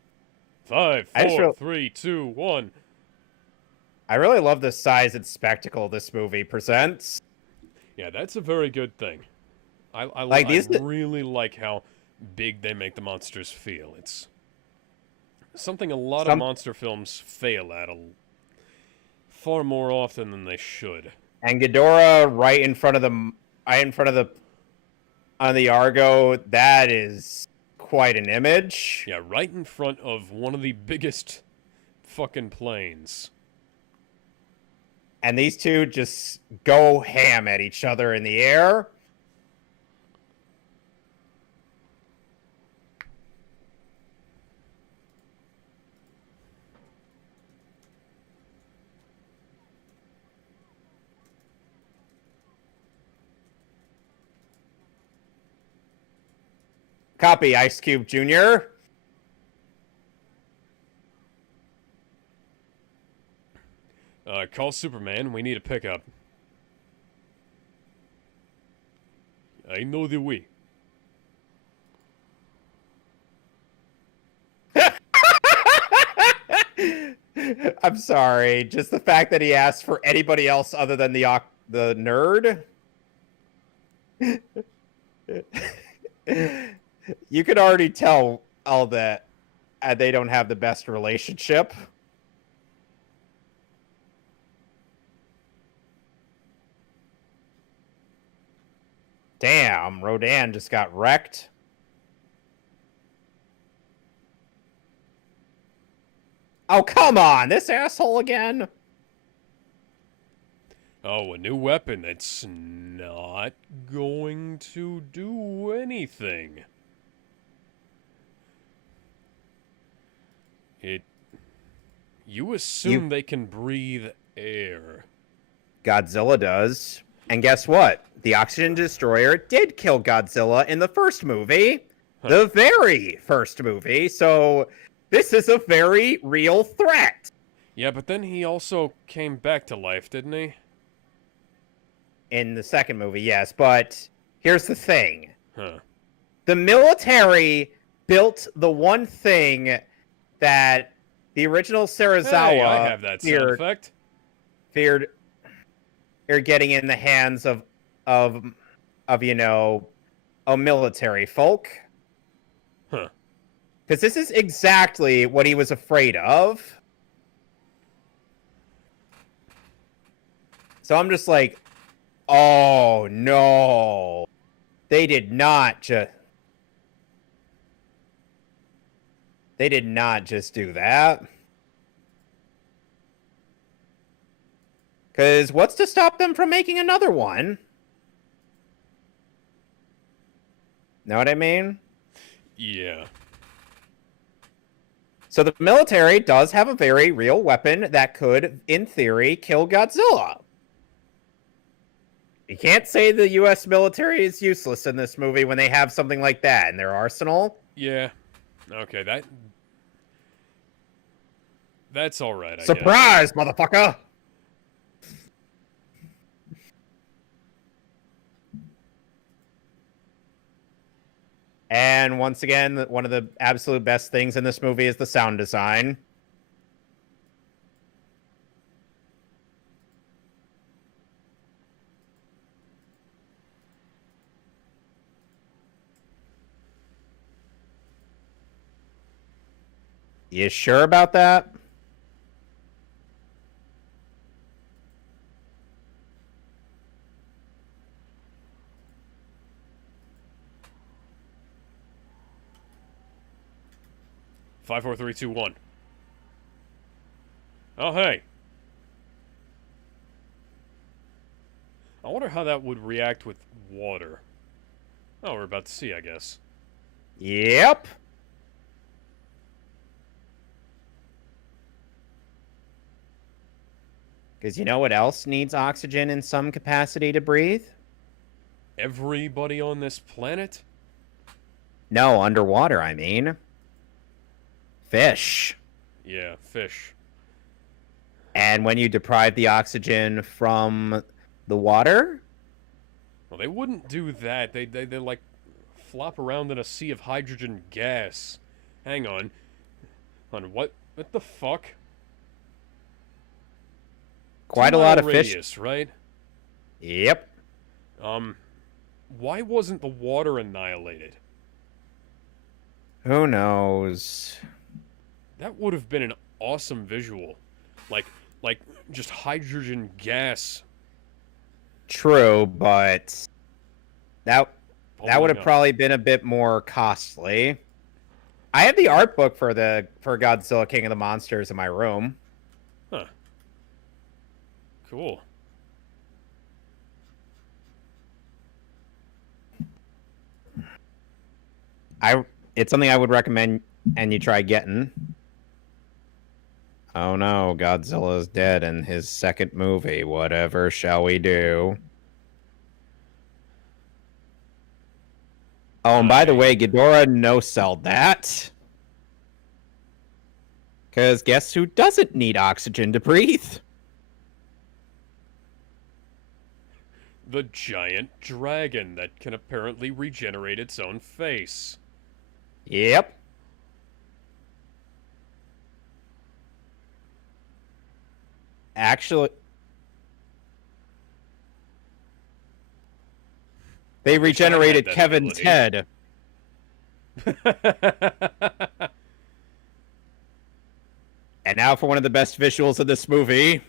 5, I just 4, feel- 3, 2, 1. I really love the size and spectacle this movie presents. Yeah, that's a very good thing. Like I these, really like how big they make the monsters feel. It's something a lot of some monster films fail at far more often than they should. and Ghidorah right in front of the on the Argo. That is quite an image. Yeah, right in front of one of the biggest fucking planes. And these two just go ham at each other in the air. Copy, Ice Cube Jr. Call Superman, we need a pickup. I know the way. I'm sorry. Just the fact that he asked for anybody else other than the nerd. You could already tell all that they don't have the best relationship. Damn, Rodan just got wrecked. Oh, come on, this asshole again. Oh, a new weapon that's not going to do anything. You assume they can breathe air. Godzilla does. And guess what? The oxygen destroyer did kill Godzilla in the first movie. The very first movie. So this is a very real threat. Yeah, but then he also came back to life, didn't he? In the second movie, yes. But here's the thing. Huh. The military built the one thing that the original Serizawa Hey, I have that sound effect. feared getting in the hands of you know, a military folk. Huh. Because this is exactly what he was afraid of. So I'm just like, oh no. They did not just do that. Because what's to stop them from making another one? Know what I mean? Yeah. So the military does have a very real weapon that could, in theory, kill Godzilla. You can't say the U.S. military is useless in this movie when they have something like that in their arsenal. Yeah. Okay, that's all right, I guess. Surprise, motherfucker! And once again, one of the absolute best things in this movie is the sound design. You sure about that? Five, four, three, two, one. Oh, hey. I wonder how that would react with water. Oh, we're about to see, I guess. Yep. Because you know what else needs oxygen in some capacity to breathe? Everybody on this planet? No, underwater, I mean. Fish. Yeah, fish. And when you deprive the oxygen from the water? Well, they wouldn't do that. They like flop around in a sea of hydrogen gas. Hang on. What the fuck? Quite a lot of radius, fish. Right? Yep. Why wasn't the water annihilated? Who knows? That would have been an awesome visual. Like, like just hydrogen gas True, but that would pulling have up. probably been a bit more costly. I have the art book for Godzilla King of the Monsters in my room. Huh. Cool. It's something I would recommend and you try getting. Oh no, Godzilla's dead in his second movie. Whatever shall we do? Oh, and by the way, Ghidorah no-selled that. Because guess who doesn't need oxygen to breathe? The giant dragon that can apparently regenerate its own face. Yep. Actually, they regenerated that Kevin's ability. head. And now for one of the best visuals of this movie.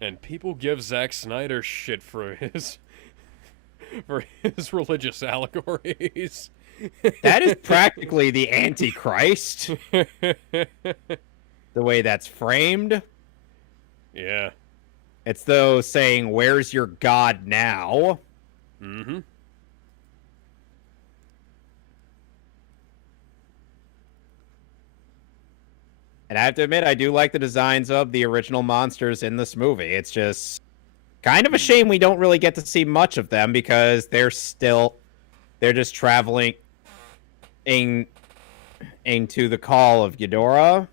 And people give Zack Snyder shit for his religious allegories. That is practically the Antichrist. The way that's framed. Yeah. It's though saying, "Where's your God now?" Mm-hmm. And I have to admit, I do like the designs of the original monsters in this movie. It's just kind of a shame we don't really get to see much of them because they're just traveling into the call of Ghidorah.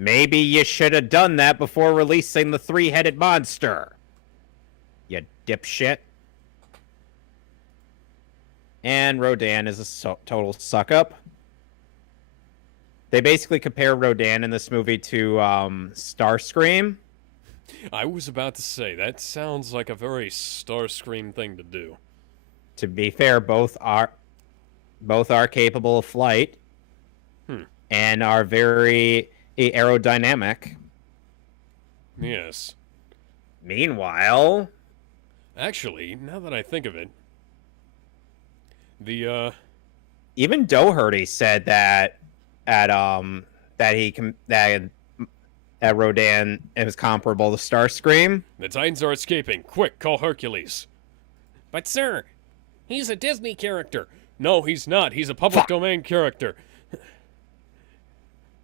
Maybe you should have done that before releasing the three-headed monster. You dipshit. And Rodan is a total suck-up. They basically compare Rodan in this movie to Starscream. I was about to say, that sounds like a very Starscream thing to do. To be fair, both are capable of flight and are very aerodynamic. Yes. Meanwhile, Actually, now that I think of it, even Doherty said that that Rodan is comparable to Starscream. the Titans are escaping. Quick, call Hercules. But sir, he's a Disney character. No, he's not. He's a public domain character.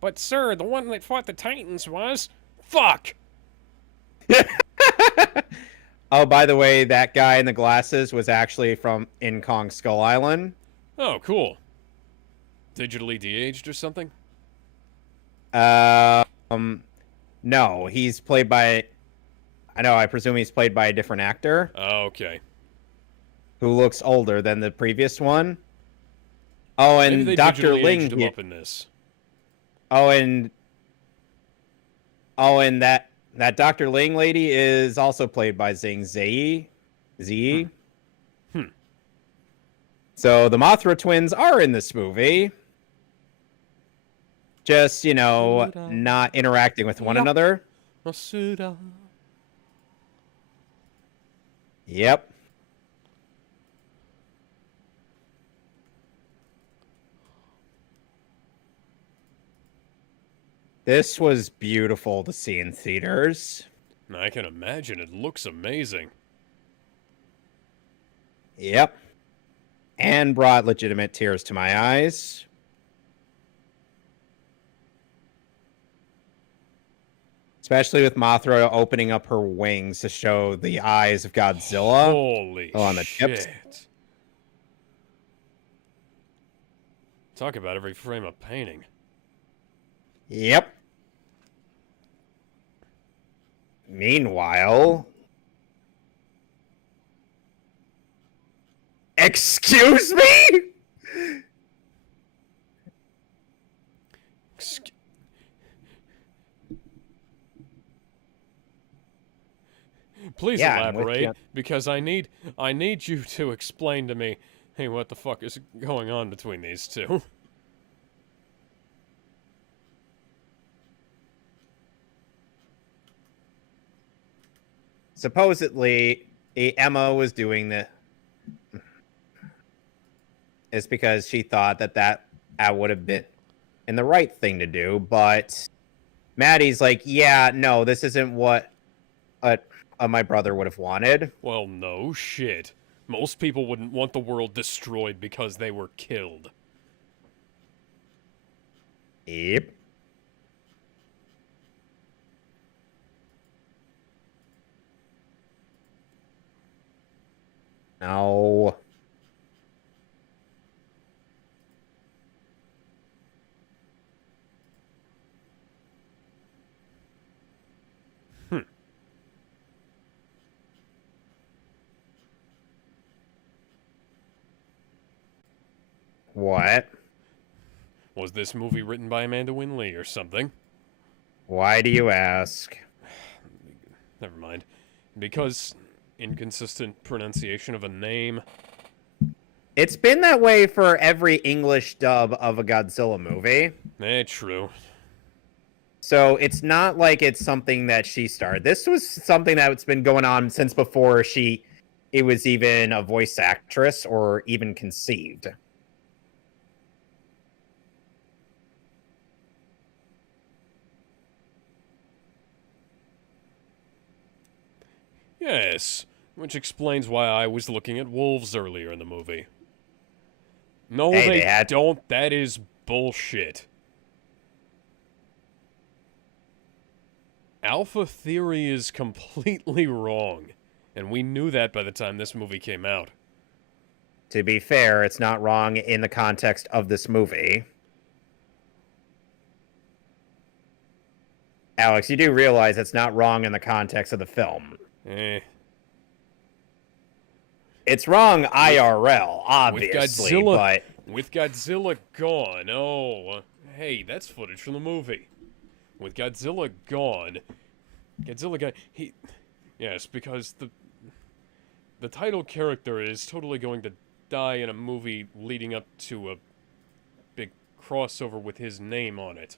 But sir, the one that fought the Titans was... Fuck! Oh, by the way, that guy in the glasses was actually from in Kong Skull Island. Oh, cool. Digitally de-aged or something? No, he's played by... I presume he's played by a different actor Oh, okay. who looks older than the previous one. Oh, Maybe and they Dr. digitally Ling... aged him up in this. Oh, and that Dr. Ling lady is also played by Zing Ziyi. Ziyi. So the Mothra twins are in this movie. Just, not interacting with one another. Masuda. Yep. This was beautiful to see in theaters. I can imagine. It looks amazing. Yep. And brought legitimate tears to my eyes. Especially with Mothra opening up her wings to show the eyes of Godzilla. Holy on the shit. tips. Talk about every frame of painting. Yep. Meanwhile... Excuse me? Please Yeah, I'm with elaborate, you. because I need you to explain to me, hey, what the fuck is going on between these two? Supposedly, Emma was doing the. It's because she thought that would have been in the right thing to do, but Maddie's like, yeah, no, this isn't what uh, my brother would have wanted. Well, no shit. Most people wouldn't want the world destroyed because they were killed. Yep. No. Hmm. What? Was this movie written by Amanda Winley or something? Why do you ask? Never mind. Because inconsistent pronunciation of a name. It's been that way for every English dub of a Godzilla movie. True. So it's not like it's something that she started. This was something that's been going on since before it was even a voice actress or even conceived. Yes, which explains why I was looking at wolves earlier in the movie. No, Hey, they they had- don't. That is bullshit. Alpha Theory is completely wrong, and we knew that by the time this movie came out. To be fair, it's not wrong in the context of this movie. Alex, you do realize it's not wrong in the context of the film. Eh. It's wrong IRL, obviously, Godzilla- but With Godzilla gone, hey, that's footage from the movie. With Godzilla gone, yes, because the title character is totally going to die in a movie leading up to a big crossover with his name on it.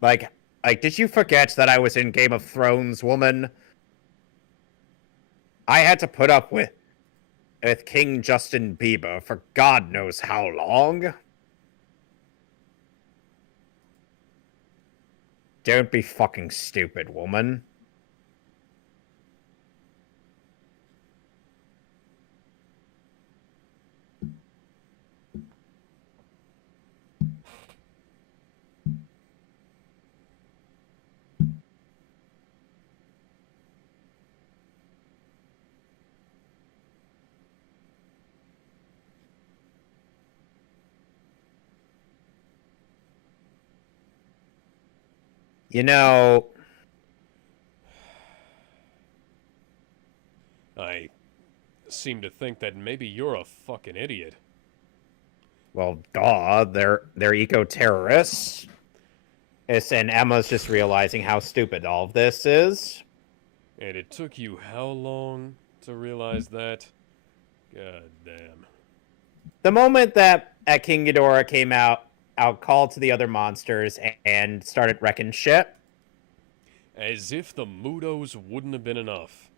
like, did you forget that I was in Game of Thrones, woman? I had to put up with King Justin Bieber for God knows how long. Don't be fucking stupid, woman. You know, I seem to think that maybe you're a fucking idiot. well, duh, they're eco-terrorists. And Emma's just realizing how stupid all of this is. And it took you how long to realize that? God damn. The moment that King Ghidorah came out called to the other monsters and started wrecking shit. As if the Mudos wouldn't have been enough.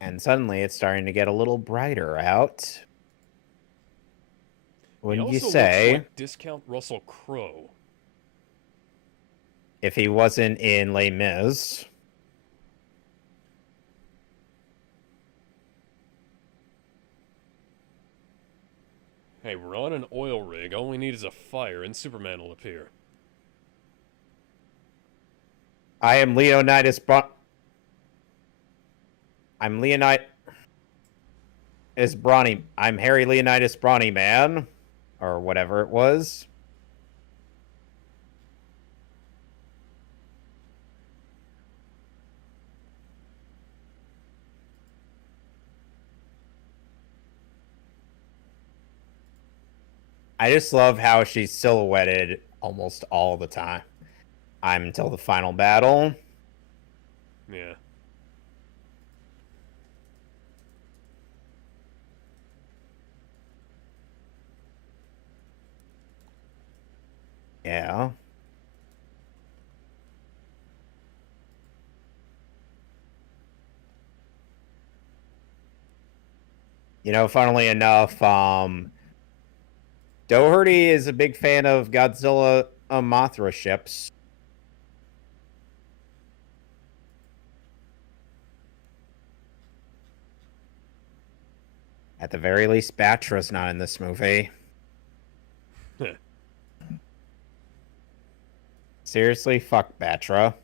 And suddenly it's starting to get a little brighter out. Wouldn't He you also say? looks like Discount Russell Crowe. If he wasn't in Les Mis. Hey, we're on an oil rig. All we need is a fire and Superman will appear. I am Leonidas I'm Leonidas Brawny. I'm Harry Leonidas Brawny Man. Or whatever it was. I just love how she's silhouetted almost all the time. I'm until the final battle. Yeah. Yeah. You know, funnily enough, Doherty is a big fan of Godzilla Mothra ships. At the very least, Batra's not in this movie. Seriously, fuck Batra.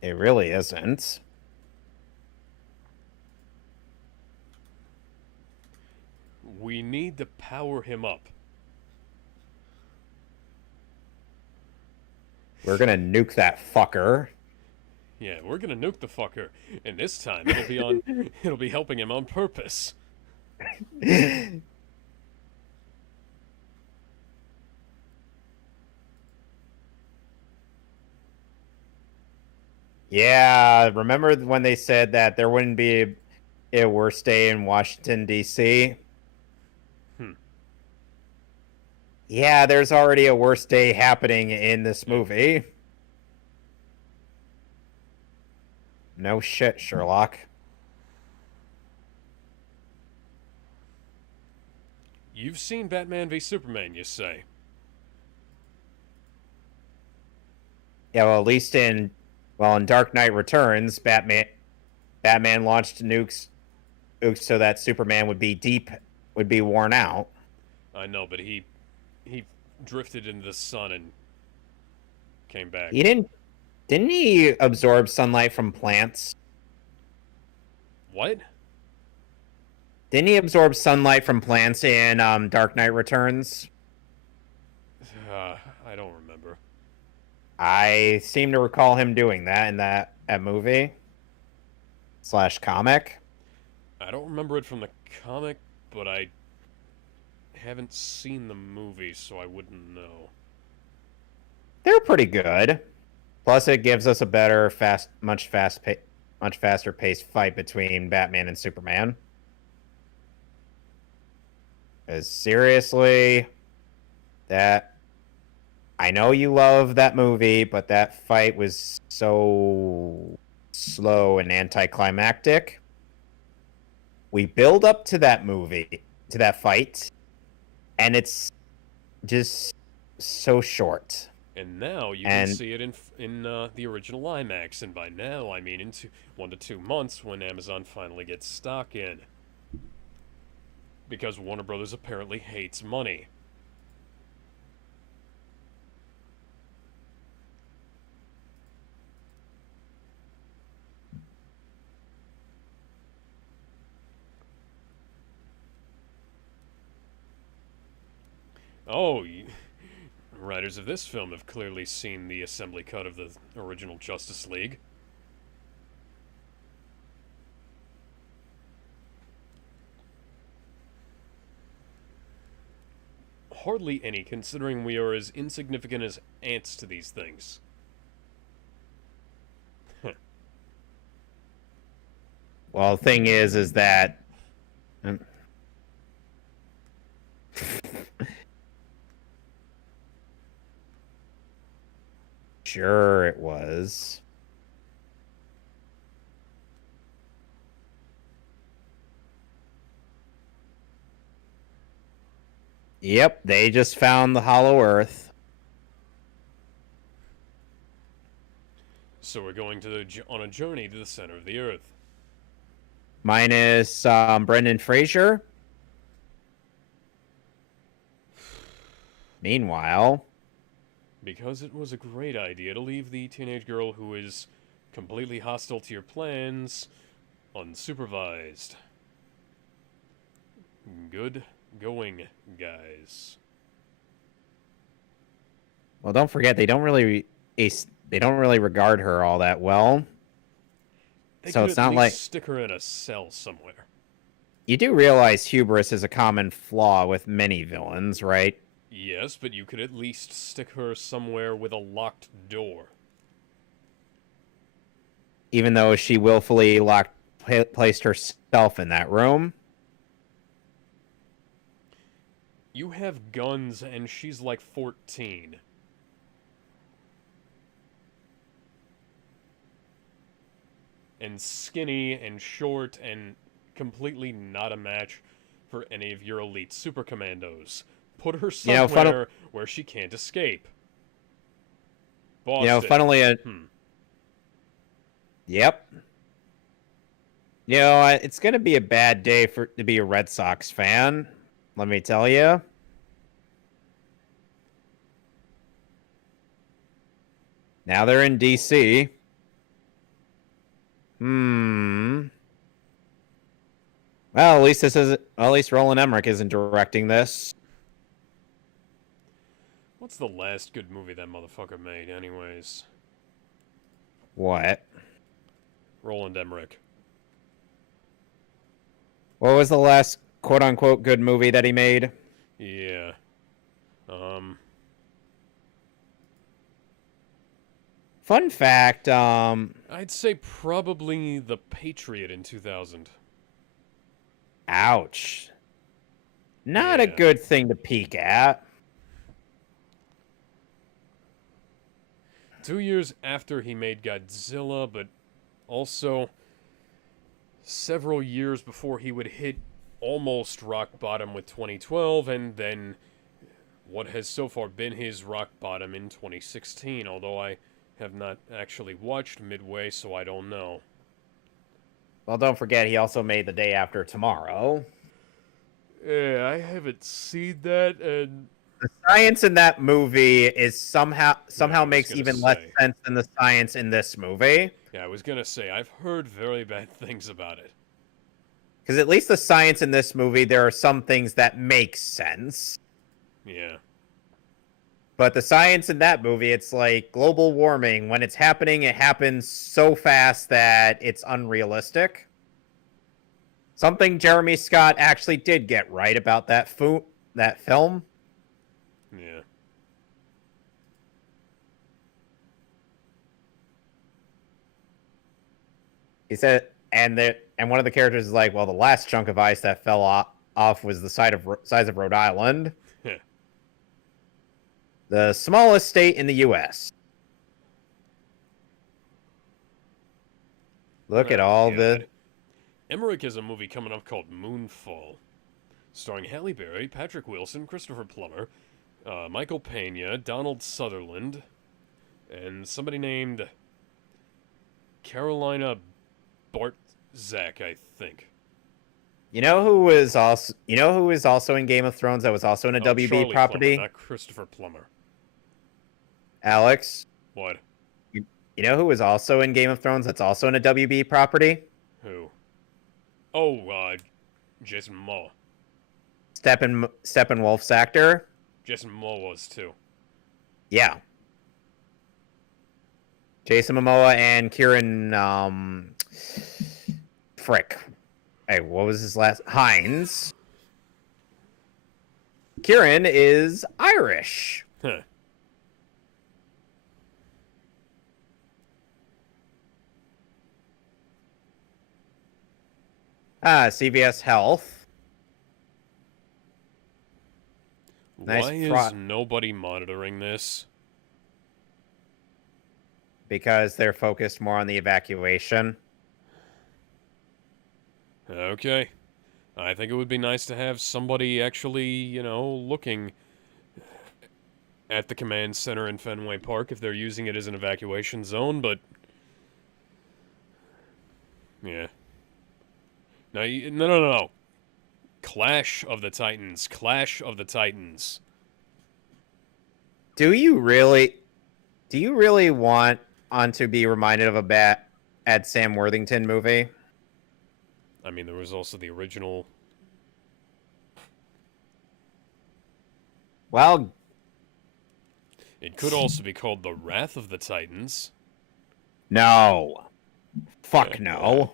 It really isn't. We need to power him up. We're gonna nuke that fucker. Yeah, we're gonna nuke the fucker, and this time it'll be on. It'll be helping him on purpose. Yeah, remember when they said that there wouldn't be a worse day in Washington, D.C.? Yeah, there's already a worse day happening in this movie. No shit, Sherlock. You've seen Batman v Superman, you say? Yeah, well, at least in Dark Knight Returns, Batman launched nukes so that Superman would be worn out. I know, but he drifted into the sun and came back. Didn't he absorb sunlight from plants? What? Didn't he absorb sunlight from plants in Dark Knight Returns? I don't remember. I seem to recall him doing that in that movie / comic. I don't remember it from the comic, but I haven't seen the movie, so I wouldn't know. They're pretty good. Plus, it gives us a better, much faster paced fight between Batman and Superman. Because seriously, I know you love that movie, but that fight was so slow and anticlimactic. We build up to that fight, and it's just so short. And now you can see it in the original IMAX, and by now I mean in 1 to 2 months when Amazon finally gets stock in. Because Warner Brothers apparently hates money. Oh, writers of this film have clearly seen the assembly cut of the original Justice League. Hardly any, considering we are as insignificant as ants to these things. Well, the thing is that sure it was. Yep, they just found the Hollow Earth. So we're going on a journey to the center of the Earth. minus Brendan Fraser. Meanwhile, Because it was a great idea to leave the teenage girl who is completely hostile to your plans unsupervised. Good going, guys. well, don't forget they don't really regard her all that well. They So could it's at not least like stick her in a cell somewhere. you do realize hubris is a common flaw with many villains, right? Yes, but you could at least stick her somewhere with a locked door. Even though she willfully placed herself in that room. You have guns and she's like 14. And skinny and short and completely not a match for any of your elite super commandos. Put her somewhere where she can't escape. Boston. Funnily, yep. It's gonna be a bad day to be a Red Sox fan. Let me tell you. Now they're in DC. Well, at least Roland Emmerich isn't directing this. What's the last good movie that motherfucker made, anyways? What? Roland Emmerich. What was the last quote-unquote good movie that he made? Yeah. Fun fact, I'd say probably The Patriot in 2000. ouch. Not a Yeah. good thing to peek at. 2 years after he made Godzilla, but also several years before he would hit almost rock bottom with 2012, and then what has so far been his rock bottom in 2016, although I have not actually watched Midway, so I don't know. Well, don't forget, he also made The Day After Tomorrow. Yeah, I haven't seen that, and The science in that movie is somehow I was makes gonna even less say. sense than the science in this movie. Yeah, I was gonna say, I've heard very bad things about it. Because at least the science in this movie, there are some things that make sense. Yeah. But the science in that movie, it's like global warming. When it's happening, it happens so fast that it's unrealistic. Something Jeremy Scott actually did get right about that film. Yeah. He said, and one of the characters is like, well, the last chunk of ice that fell off was the size of Rhode Island, the smallest state in the U.S. Look at all the. Emmerich has a movie coming up called Moonfall, starring Halle Berry, Patrick Wilson, Christopher Plummer, Michael Pena, Donald Sutherland, and somebody named Carolina Bartzak, I think. You know who is also in Game of Thrones that was also in a WB Charlie property? Plummer, not Christopher Plummer. Alex, What? you know who is also in Game of Thrones that's also in a WB property? Who? Oh, Jason Momoa. Steppenwolf's actor? Jason Momoa was too. Yeah. Jason Momoa and Kieran frick. Hey, what was his last? Hines. Kieran is Irish. Huh. CVS Health. Nice Why is nobody monitoring this? Because they're focused more on the evacuation. Okay. I think it would be nice to have somebody actually, looking at the command center in Fenway Park if they're using it as an evacuation zone, but yeah. No, no. Clash of the Titans. Clash of the Titans. Do you really want on to be reminded of a Ed Sam Worthington movie? I mean, there was also the original. Well, It could also be called The Wrath of the Titans. no. Fuck no.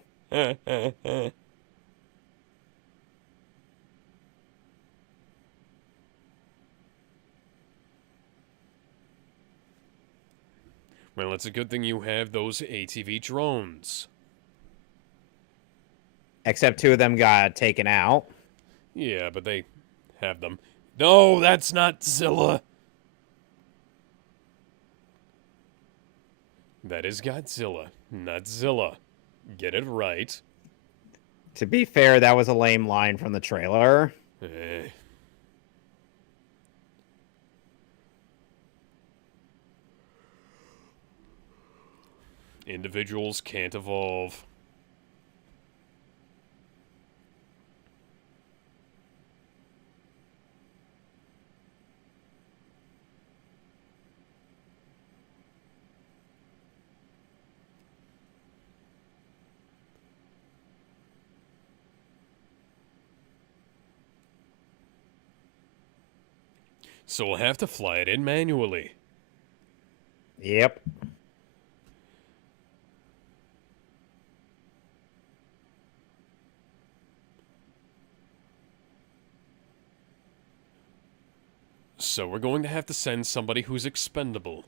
Well, it's a good thing you have those ATV drones. Except 2 of them got taken out. Yeah, but they have them. No, that's not Zilla. That is Godzilla, not Zilla. Get it right. To be fair, that was a lame line from the trailer. Eh. Individuals can't evolve. So we'll have to fly it in manually. Yep. So we're going to have to send somebody who's expendable.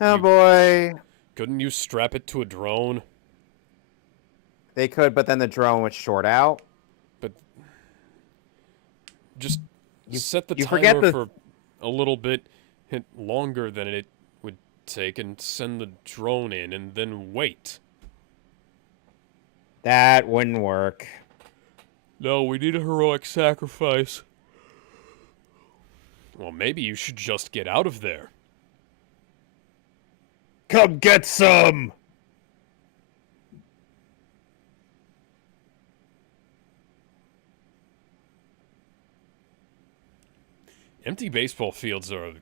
Oh boy. Couldn't you strap it to a drone? They could, but then the drone would short out. But just set the you forget timer the- for a little bit longer than it would take and send the drone in and then wait. That wouldn't work. No, we need a heroic sacrifice. Well, maybe you should just get out of there. Come get some! Empty baseball fields are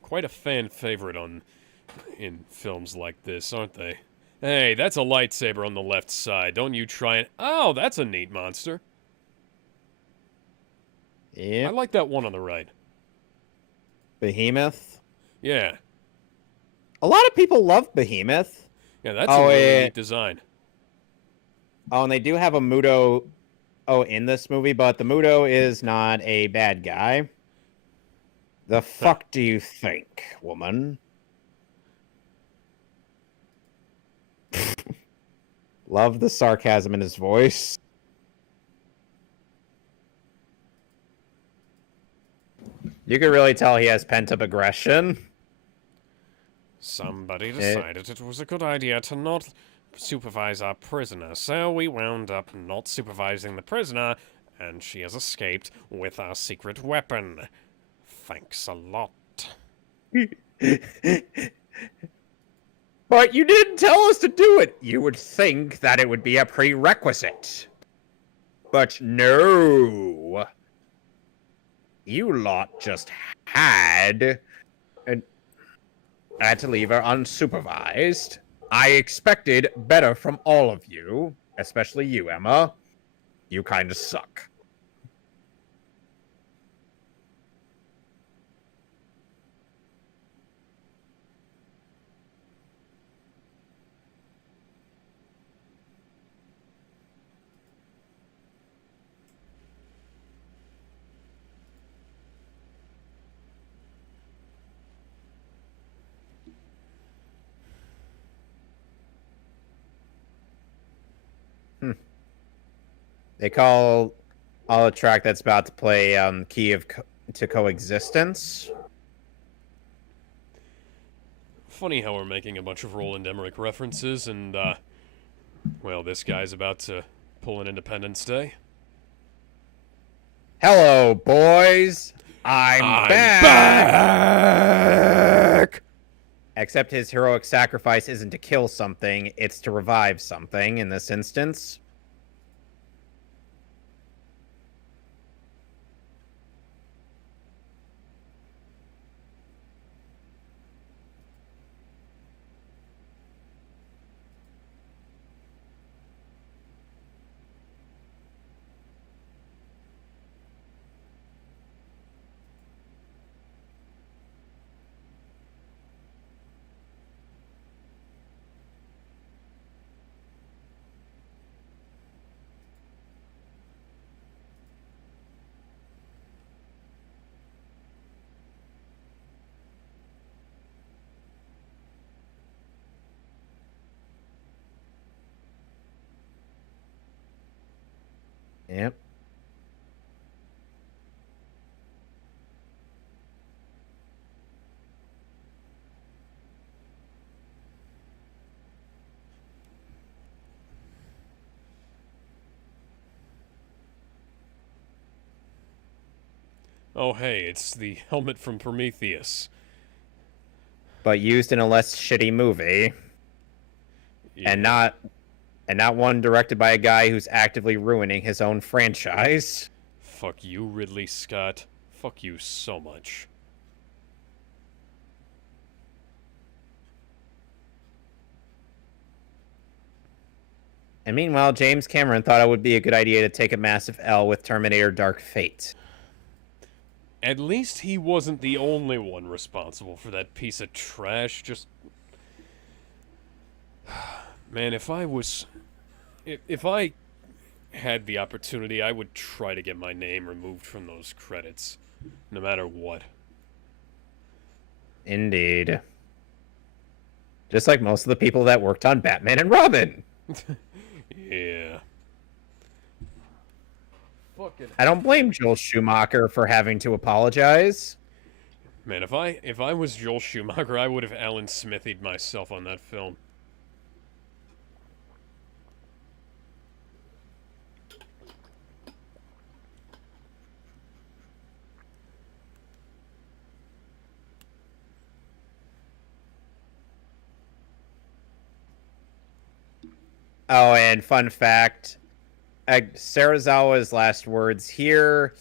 quite a fan favorite in films like this, aren't they? Hey, that's a lightsaber on the left side. Don't you try and... Oh, that's a neat monster. Yeah. I like that one on the right. Behemoth. Yeah. A lot of people love Behemoth. Yeah, that's a really neat design. Oh, and they do have a Muto in this movie, but the Muto is not a bad guy. The fuck do you think, woman? Love the sarcasm in his voice. You can really tell he has pent-up aggression. Somebody decided it was a good idea to not supervise our prisoner, so we wound up not supervising the prisoner, and she has escaped with our secret weapon. Thanks a lot. But you didn't tell us to do it. You would think that it would be a prerequisite. But no. You lot just had to leave her unsupervised. I expected better from all of you, especially you, Emma. You kind of suck. They call a track that's about to play Key to Coexistence. Funny how we're making a bunch of Roland Emmerich references, and, well, this guy's about to pull an Independence Day. Hello, boys. I'm back. Except his heroic sacrifice isn't to kill something, it's to revive something in this instance. Yep. Oh, hey, it's the helmet from Prometheus. But used in a less shitty movie. Yeah. And not one directed by a guy who's actively ruining his own franchise. Fuck you, Ridley Scott. Fuck you so much. And meanwhile, James Cameron thought it would be a good idea to take a massive L with Terminator Dark Fate. At least he wasn't the only one responsible for that piece of trash. Just... Man, if I had the opportunity, I would try to get my name removed from those credits. No matter what. Indeed. Just like most of the people that worked on Batman and Robin. Yeah. Fucking... I don't blame Joel Schumacher for having to apologize. Man, if I was Joel Schumacher, I would have Alan Smithied myself on that film. Oh, and fun fact, Serizawa's last words here,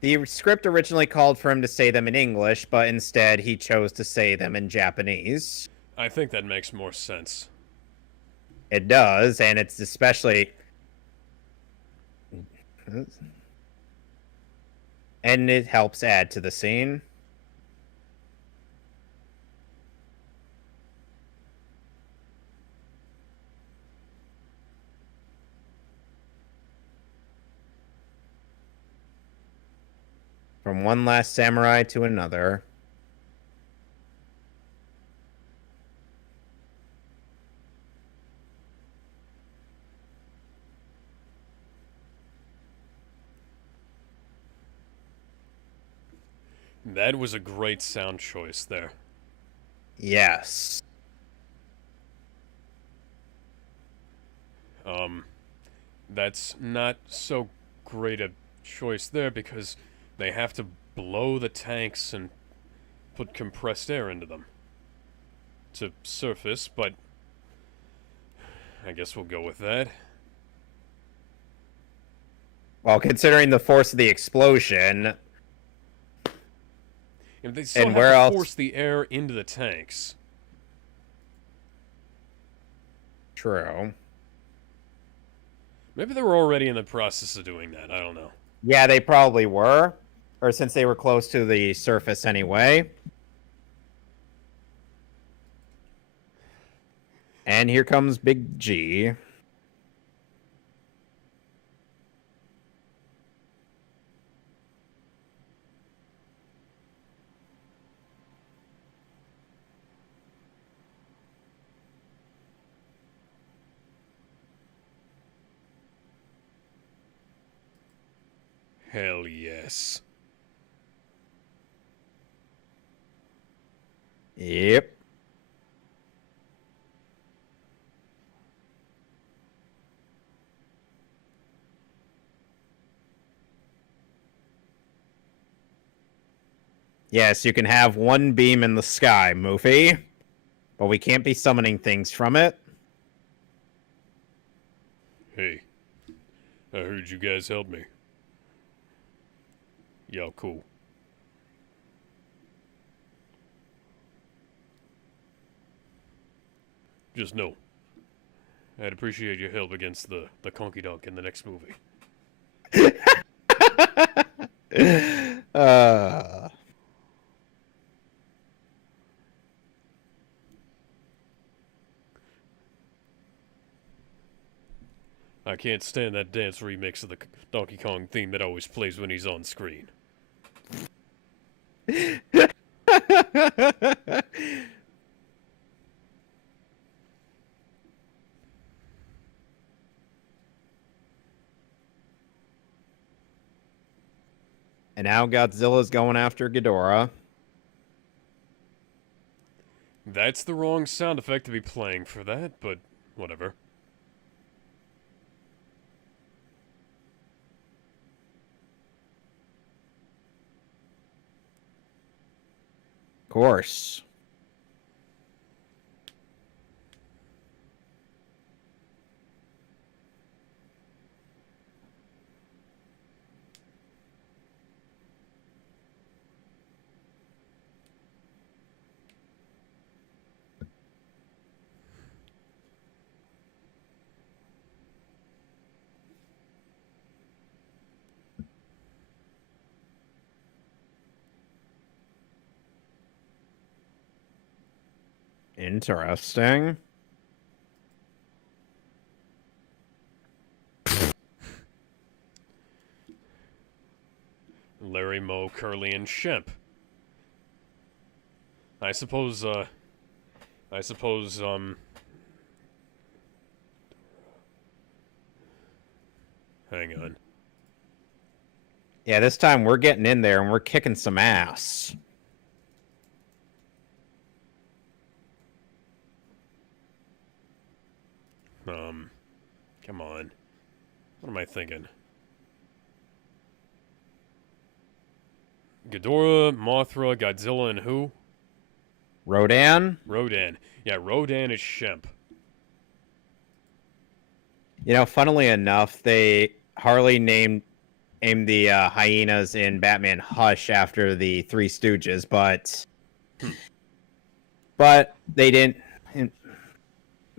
the script originally called for him to say them in English, but instead he chose to say them in Japanese. I think that makes more sense. It does, and it's especially... And it helps add to the scene. From one last samurai to another. That was a great sound choice there. Yes. That's not so great a choice there because they have to blow the tanks and put compressed air into them to surface, but I guess we'll go with that. Well, considering the force of the explosion... If they still And have where to else? force the air into the tanks. True. Maybe they were already in the process of doing that. I don't know. Yeah, they probably were. Or since they were close to the surface anyway. And here comes Big G. Hell yes. Yep. Yes, you can have one beam in the sky, Moofy. But we can't be summoning things from it. Hey, I heard you guys helped me. Y'all cool. Just know, I'd appreciate your help against the Conky Dunk in the next movie. uh, I can't stand that dance remix of the Donkey Kong theme that always plays when he's on screen. And now Godzilla's going after Ghidorah. That's the wrong sound effect to be playing for that, but whatever. Of course. Interesting. Larry, Moe, Curly, and Shemp. I suppose, hang on. Yeah, this time we're getting in there and we're kicking some ass. Come on. What am I thinking? Ghidorah, Mothra, Godzilla, and who? Rodan? Rodan. Yeah, Rodan is Shemp. You know, funnily enough, Harley named the hyenas in Batman Hush after the Three Stooges, but they didn't.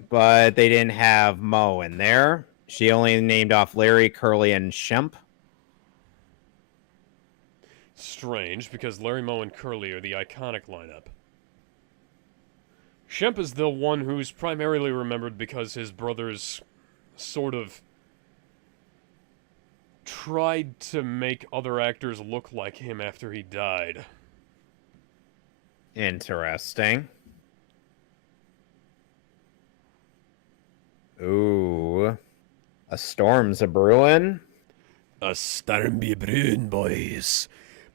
But they didn't have Moe in there. She only named off Larry, Curly, and Shemp. Strange, because Larry, Moe, and Curly are the iconic lineup. Shemp is the one who's primarily remembered because his brothers sort of tried to make other actors look like him after he died. Interesting. Ooh. A storm's a brewing. A storm be brewing, boys.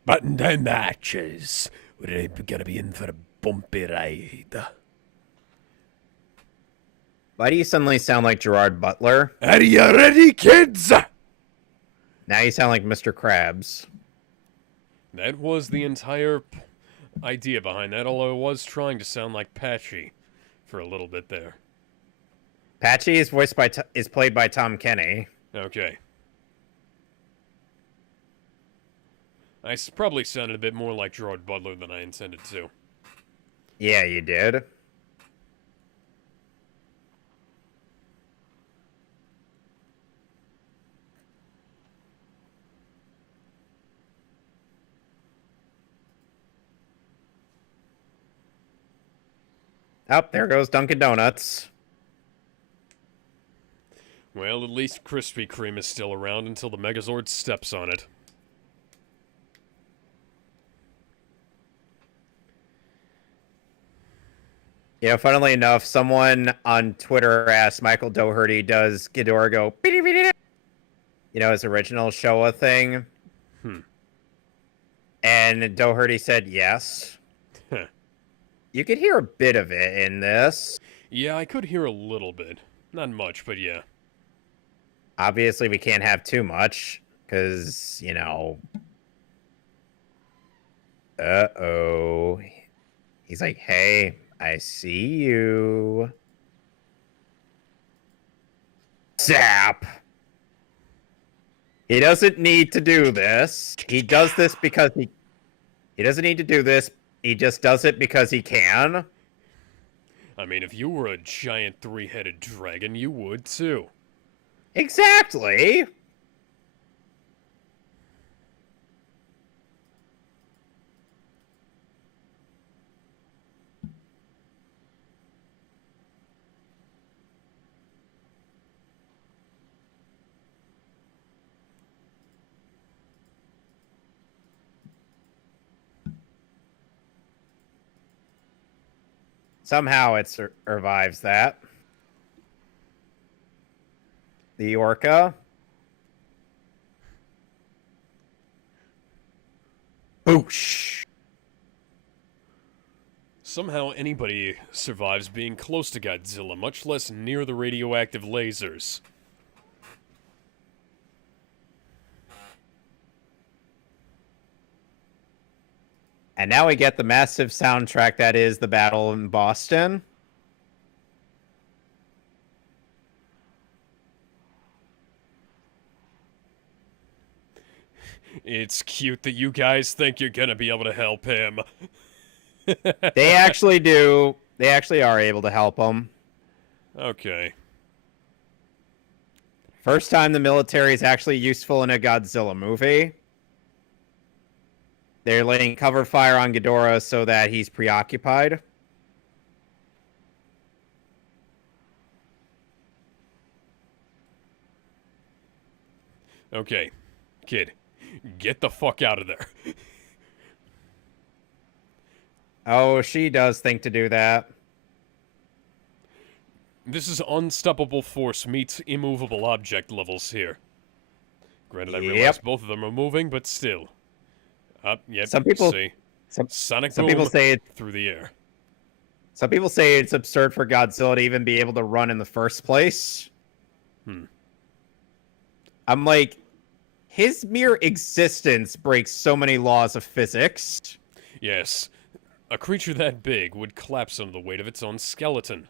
Button down the hatches. We're gonna be in for a bumpy ride. Why do you suddenly sound like Gerard Butler? Are you ready, kids? Now you sound like Mr. Krabs. That was the entire idea behind that, although I was trying to sound like Patchy for a little bit there. Patchy is played by Tom Kenny. Okay. I probably sounded a bit more like Gerard Butler than I intended to. Yeah, you did. Oh, there goes Dunkin' Donuts. Well, at least Krispy Kreme is still around until the Megazord steps on it. Yeah, funnily enough, someone on Twitter asked Michael Dougherty, does Ghidorah go, you know, his original Showa thing? And Dougherty said yes. You could hear a bit of it in this. Yeah, I could hear a little bit. Not much, but yeah. Obviously, we can't have too much, because, you know... Uh-oh. He's like, hey, I see you. Zap. He doesn't need to do this. He does this because he doesn't need to do this. He just does it because he can. I mean, if you were a giant three-headed dragon, you would too. Exactly. Somehow it survives that. The orca. Boosh. Somehow anybody survives being close to Godzilla, much less near the radioactive lasers. And now we get the massive soundtrack that is the battle in Boston. It's cute that you guys think you're gonna be able to help him. They actually do. They actually are able to help him. Okay. First time the military is actually useful in a Godzilla movie. They're laying cover fire on Ghidorah so that he's preoccupied. Okay. Kid, get the fuck out of there. Oh, she does think to do that. This is unstoppable force meets immovable object levels here. Granted, I realize Yep. both of them are moving, but still. Up, yep, Some people- see. Some, Sonic some boom people say it, through the air. some people say it's absurd for Godzilla to even be able to run in the first place. I'm like, his mere existence breaks so many laws of physics. Yes. A creature that big would collapse under the weight of its own skeleton.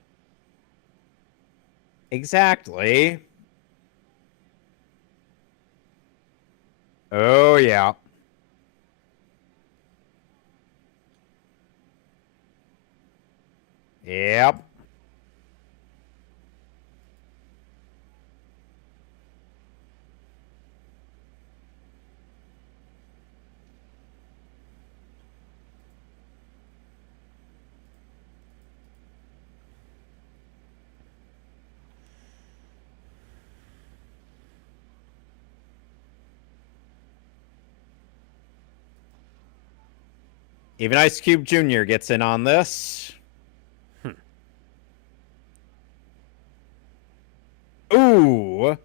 Exactly. Oh, yeah. Yep. Even Ice Cube Jr. gets in on this. Ooh.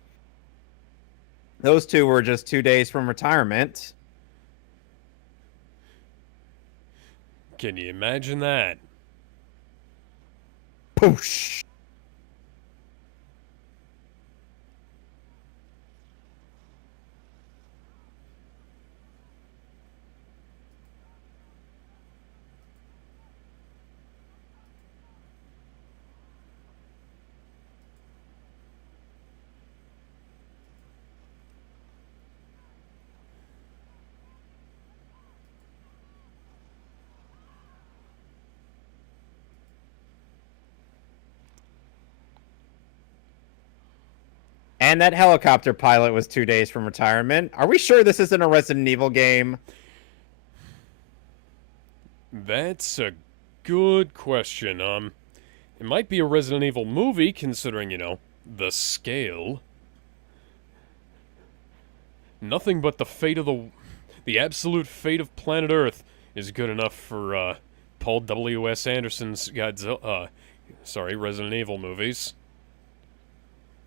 Those two were just 2 days from retirement. Can you imagine that? Poosh. And that helicopter pilot was 2 days from retirement. Are we sure this isn't a Resident Evil game? That's a good question. It might be a Resident Evil movie, considering, you know, the scale. Nothing but the fate of the absolute fate of planet Earth is good enough for, Paul W.S. Anderson's Resident Evil movies.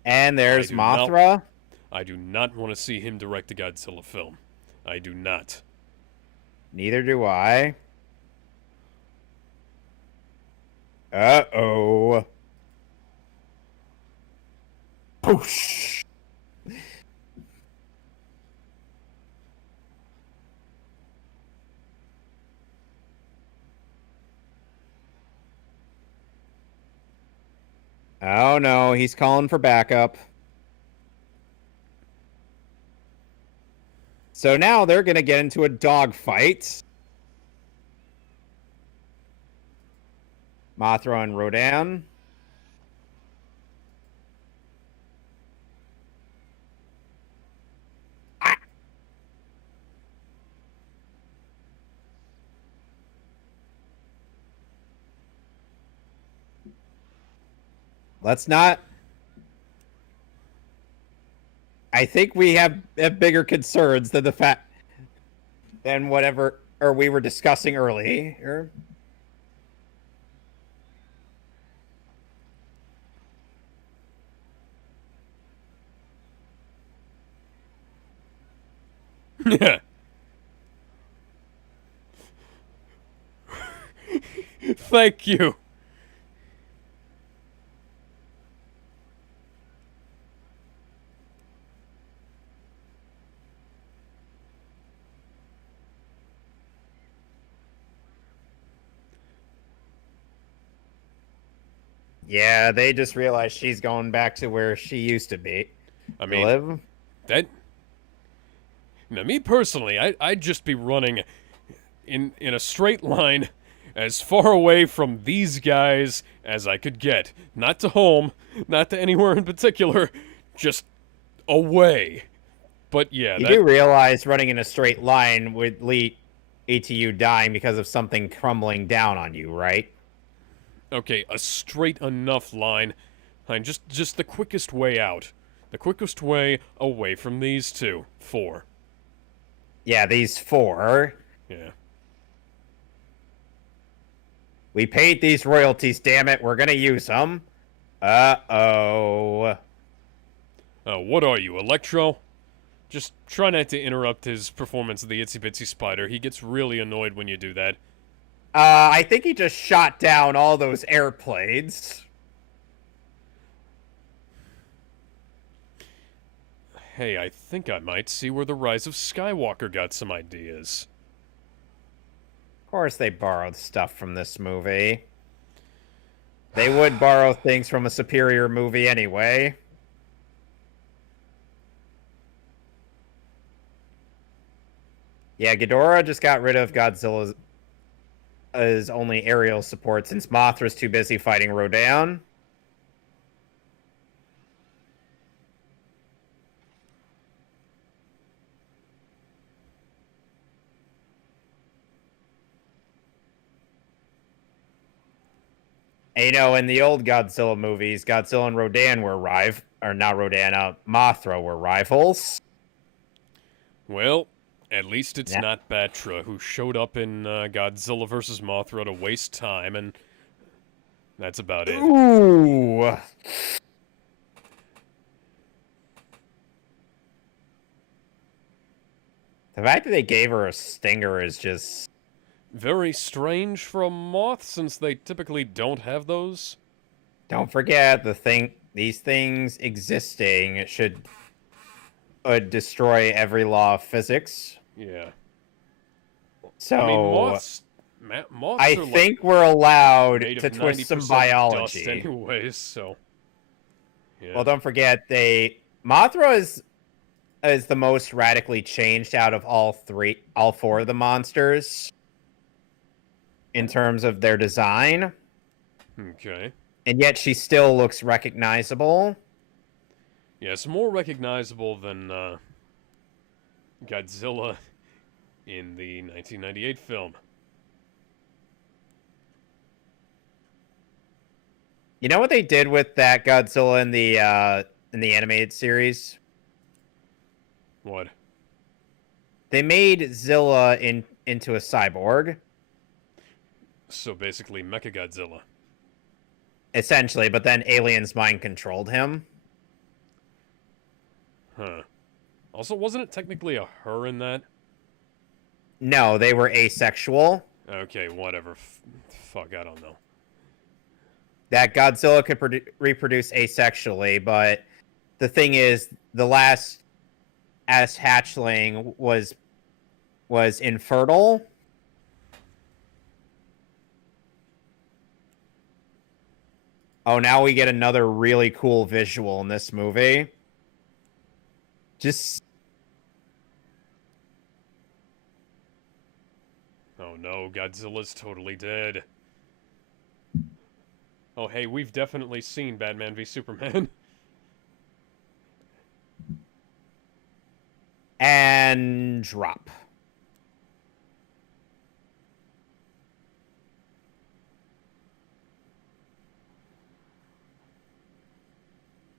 And there's I do not- Mothra. I do not want to see him direct a Godzilla film. I do not. Neither do I. Uh-oh. Poosh. Oh no, he's calling for backup. So now they're gonna get into a dogfight. Mothra and Rodan. Let's not. I think we have bigger concerns than the fact than whatever or we were discussing earlier. Yeah. Thank you. Yeah, they just realized she's going back to where she used to be. I mean, Live. that. Now, me personally, I'd just be running in a straight line as far away from these guys as I could get. Not to home, not to anywhere in particular, just away. But yeah, You do realize running in a straight line would lead to you dying because of something crumbling down on you, right? okay, a straight enough line. Fine, just the quickest way out. The quickest way away from these two. 4. Yeah, these 4. Yeah. We paid these royalties, damn it. We're gonna use them. Uh-oh. What are you, Electro? Just try not to interrupt his performance of the Itsy Bitsy Spider. He gets really annoyed when you do that. I think he just shot down all those airplanes. Hey, I think I might see where the Rise of Skywalker got some ideas. Of course they borrowed stuff from this movie. They would borrow things from a superior movie anyway. Yeah, Ghidorah just got rid of Godzilla's only aerial support since Mothra's too busy fighting Rodan. And, you know, in the old Godzilla movies, Godzilla and Rodan were Mothra were rivals. Well, at least it's Yeah. not Batra, who showed up in Godzilla vs. Mothra to waste time, and that's about it. Ooh. The fact that they gave her a stinger is just... Very strange for a moth, since they typically don't have those. Don't forget, these things existing should destroy every law of physics. Yeah. So... I mean, moths I are think we're allowed made to of twist some 90% biology. dust anyways, so... Yeah. Well, don't forget, Mothra is the most radically changed out of all 4 of the monsters in terms of their design, Okay. and yet she still looks recognizable. Yeah, it's more recognizable than Godzilla in the 1998 film. You know what they did with that Godzilla in the animated series? What? They made Zilla into a cyborg, So basically, Mechagodzilla. essentially, but then aliens mind controlled him. Huh. Also, wasn't it technically a her in that? No, they were asexual. Okay, whatever. Fuck, I don't know. That Godzilla could reproduce asexually, but the thing is, the last S hatchling was infertile. Oh, now we get another really cool visual in this movie. Just... Oh no, Godzilla's totally dead. Oh hey, we've definitely seen Batman v Superman. And drop.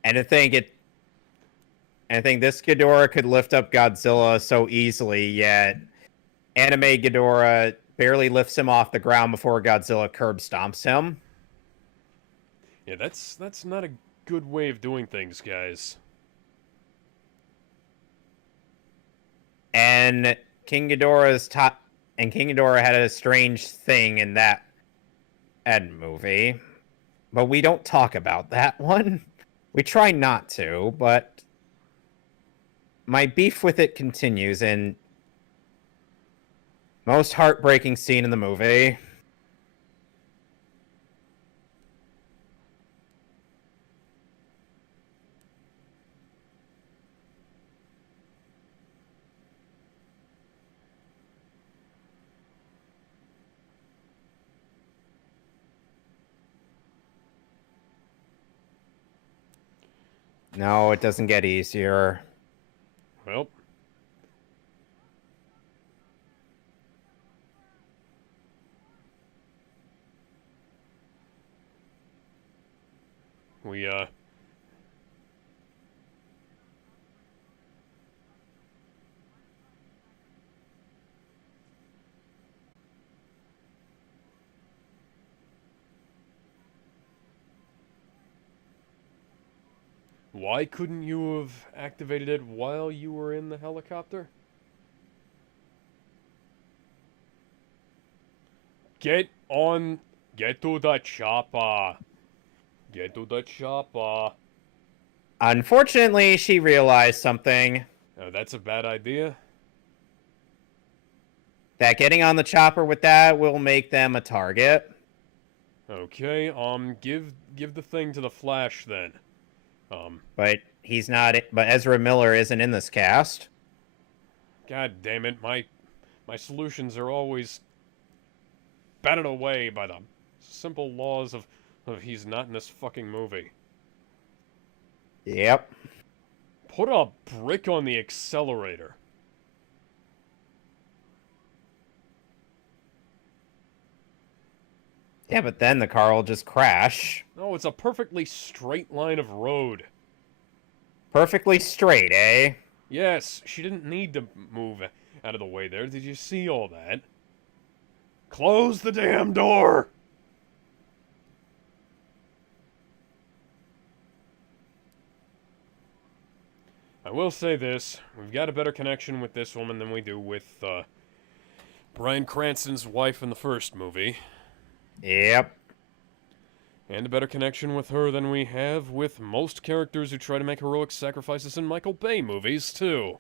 And I think this Ghidorah could lift up Godzilla so easily, yet anime Ghidorah barely lifts him off the ground before Godzilla curb stomps him. Yeah, that's not a good way of doing things, guys. And King Ghidorah had a strange thing in that movie, but we don't talk about that one. We try not to, but my beef with it continues in most heartbreaking scene in the movie. No, it doesn't get easier. Well. Why couldn't you have activated it while you were in the helicopter? Get to the chopper. Get to the chopper. Unfortunately, she realized something. Oh, that's a bad idea. That getting on the chopper with that will make them a target. Okay, give the thing to the Flash then. But he's not. But Ezra Miller isn't in this cast. God damn it, my solutions are always batted away by the simple laws of he's not in this fucking movie. Yep. Put a brick on the accelerator. Yeah, but then the car will just crash. No, it's a perfectly straight line of road. Perfectly straight, eh? Yes, she didn't need to move out of the way there. Did you see all that? Close the damn door! I will say this. We've got a better connection with this woman than we do with, Bryan Cranston's wife in the first movie. Yep. And a better connection with her than we have with most characters who try to make heroic sacrifices in Michael Bay movies, too.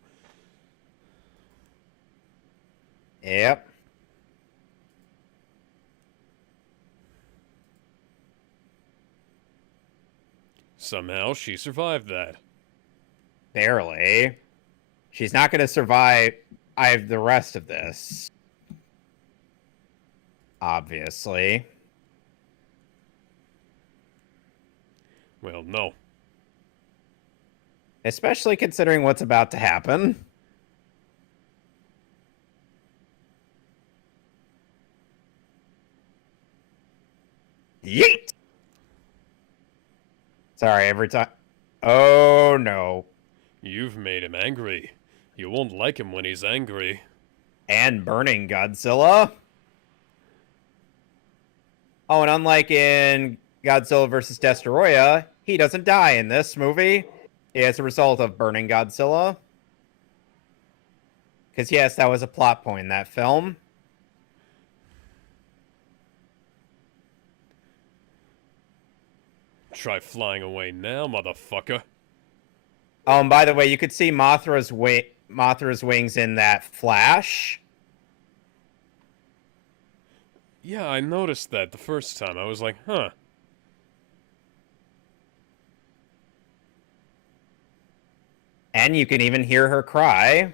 Yep. Somehow she survived that. Barely. She's not going to survive the rest of this. Obviously. Well, no. Especially considering what's about to happen. Yeet! Sorry, every time... Oh, no. You've made him angry. You won't like him when he's angry. And burning Godzilla. Oh, and unlike in Godzilla vs. Destoroyah, he doesn't die in this movie as a result of burning Godzilla. Because, yes, that was a plot point in that film. Try flying away now, motherfucker. Oh, and by the way, you could see Mothra's wings in that flash. Yeah, I noticed that the first time. I was like, huh. And you can even hear her cry.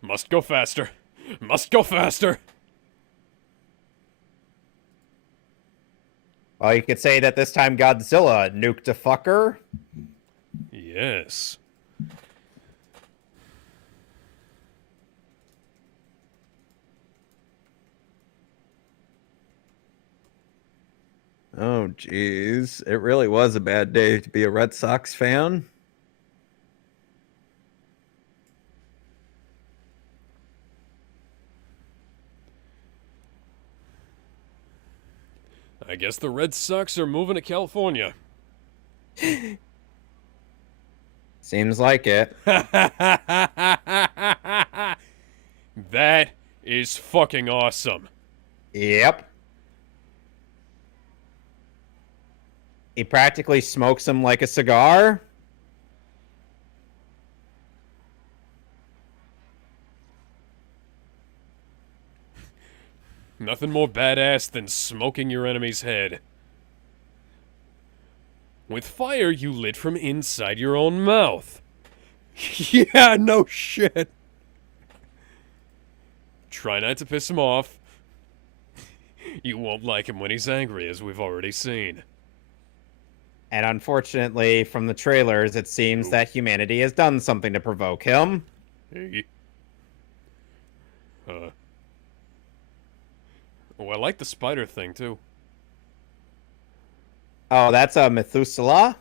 Must go faster. Must go faster. Well, you could say that this time Godzilla nuked a fucker. Yes. Oh, jeez. It really was a bad day to be a Red Sox fan. I guess the Red Sox are moving to California. Seems like it. That is fucking awesome. Yep. He practically smokes him like a cigar. Nothing more badass than smoking your enemy's head. With fire you lit from inside your own mouth. Yeah, no shit. Try not to piss him off. You won't like him when he's angry, as we've already seen. And unfortunately, from the trailers, it seems that humanity has done something to provoke him. Hey. Oh, I like the spider thing, too. Oh, that's a Methuselah?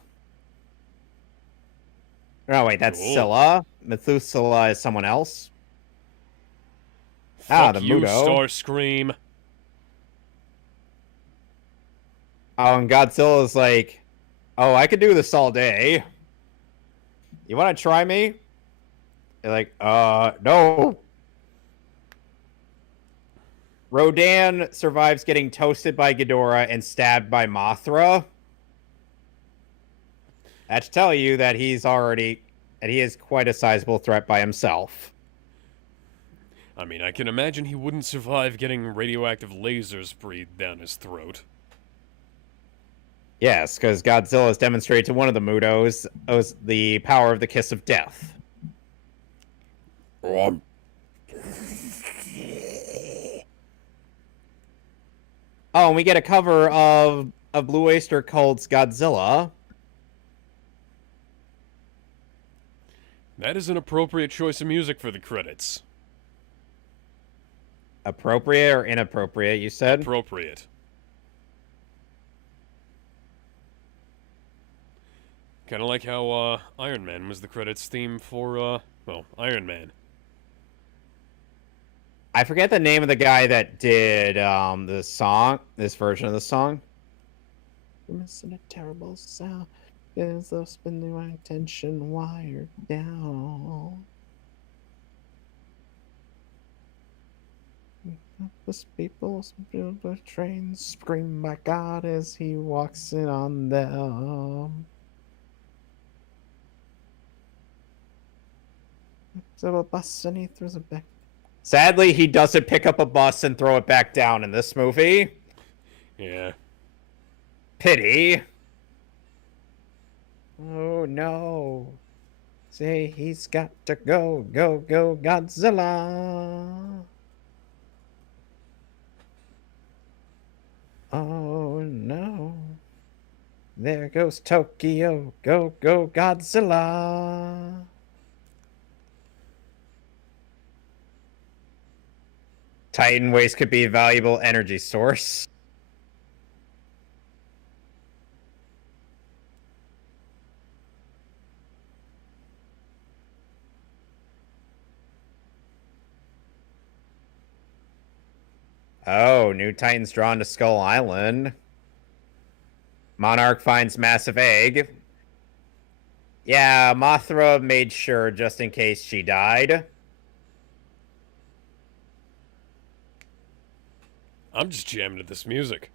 No, wait, that's Cool. Scylla. Methuselah is someone else. Fuck the you, Muto. Starscream. Oh, and Godzilla's like, oh, I could do this all day. You want to try me? They're like, no. Rodan survives getting toasted by Ghidorah and stabbed by Mothra. That should tell you that he is quite a sizable threat by himself. I mean, I can imagine he wouldn't survive getting radioactive lasers breathed down his throat. Yes, because Godzilla has demonstrated to one of the Mutos the power of the kiss of death. Oh, and we get a cover of Blue Oyster Cult's Godzilla. That is an appropriate choice of music for the credits. Appropriate or inappropriate, you said? Appropriate. Kind of like how Iron Man was the credits theme for, Iron Man. I forget the name of the guy that did this version of the song. We're missing a terrible sound. Is the spinning my tension wired down? This people build the trains scream my God as he walks in on them. So a bus and he throws it back. Sadly, he doesn't pick up a bus and throw it back down in this movie. Yeah. Pity. Oh no. Say he's got to go, go, go, Godzilla. Oh no. There goes Tokyo, go, go, Godzilla. Titan waste could be a valuable energy source. Oh, new Titans drawn to Skull Island. Monarch finds massive egg. Yeah, Mothra made sure just in case she died. I'm just jamming to this music.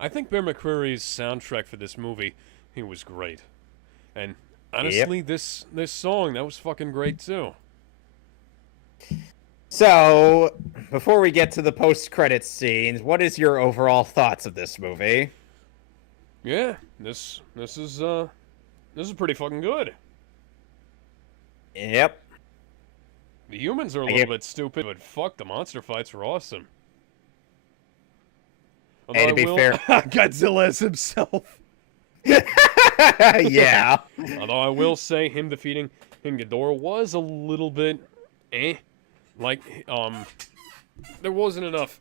I think Bear McCreary's soundtrack for this movie, he was great. And Yep. honestly, this song, that was fucking great too. So, before we get to the post-credits scenes, what is your overall thoughts of this movie? Yeah, this is pretty fucking good. Yep. The humans are a I little get- bit stupid, but fuck, the monster fights were awesome. Hey, to be fair, Godzilla as himself. yeah. Although I will say him defeating Ghidorah was a little bit like there wasn't enough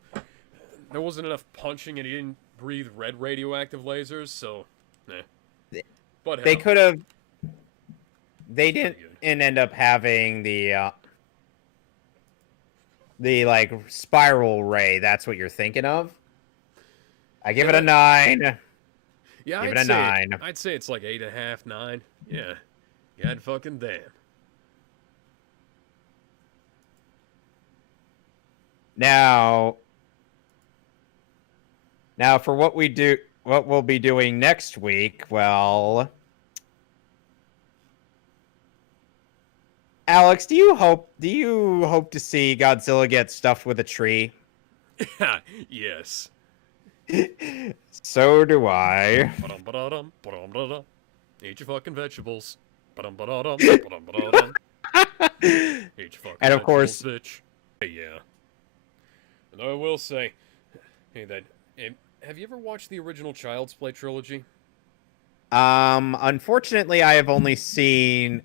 punching and he didn't breathe red radioactive lasers, so but They hell, could have. They didn't end up having the like spiral ray. That's what you're thinking of. I give it a 9. yeah, give it a 9. I'd say it's like 8.5, 9. Yeah. God fucking damn. Now for what we'll be doing next week, well, Alex, do you hope to see Godzilla get stuffed with a tree? Yes. So do I. Ba-dum, ba-dum, ba-dum. Eat your fucking vegetables. Ba-dum, ba-dum, ba-dum, ba-dum. Eat your fucking And of course- vegetables, bitch. Yeah. And I will say, hey, have you ever watched the original Child's Play trilogy? Unfortunately, I have only seen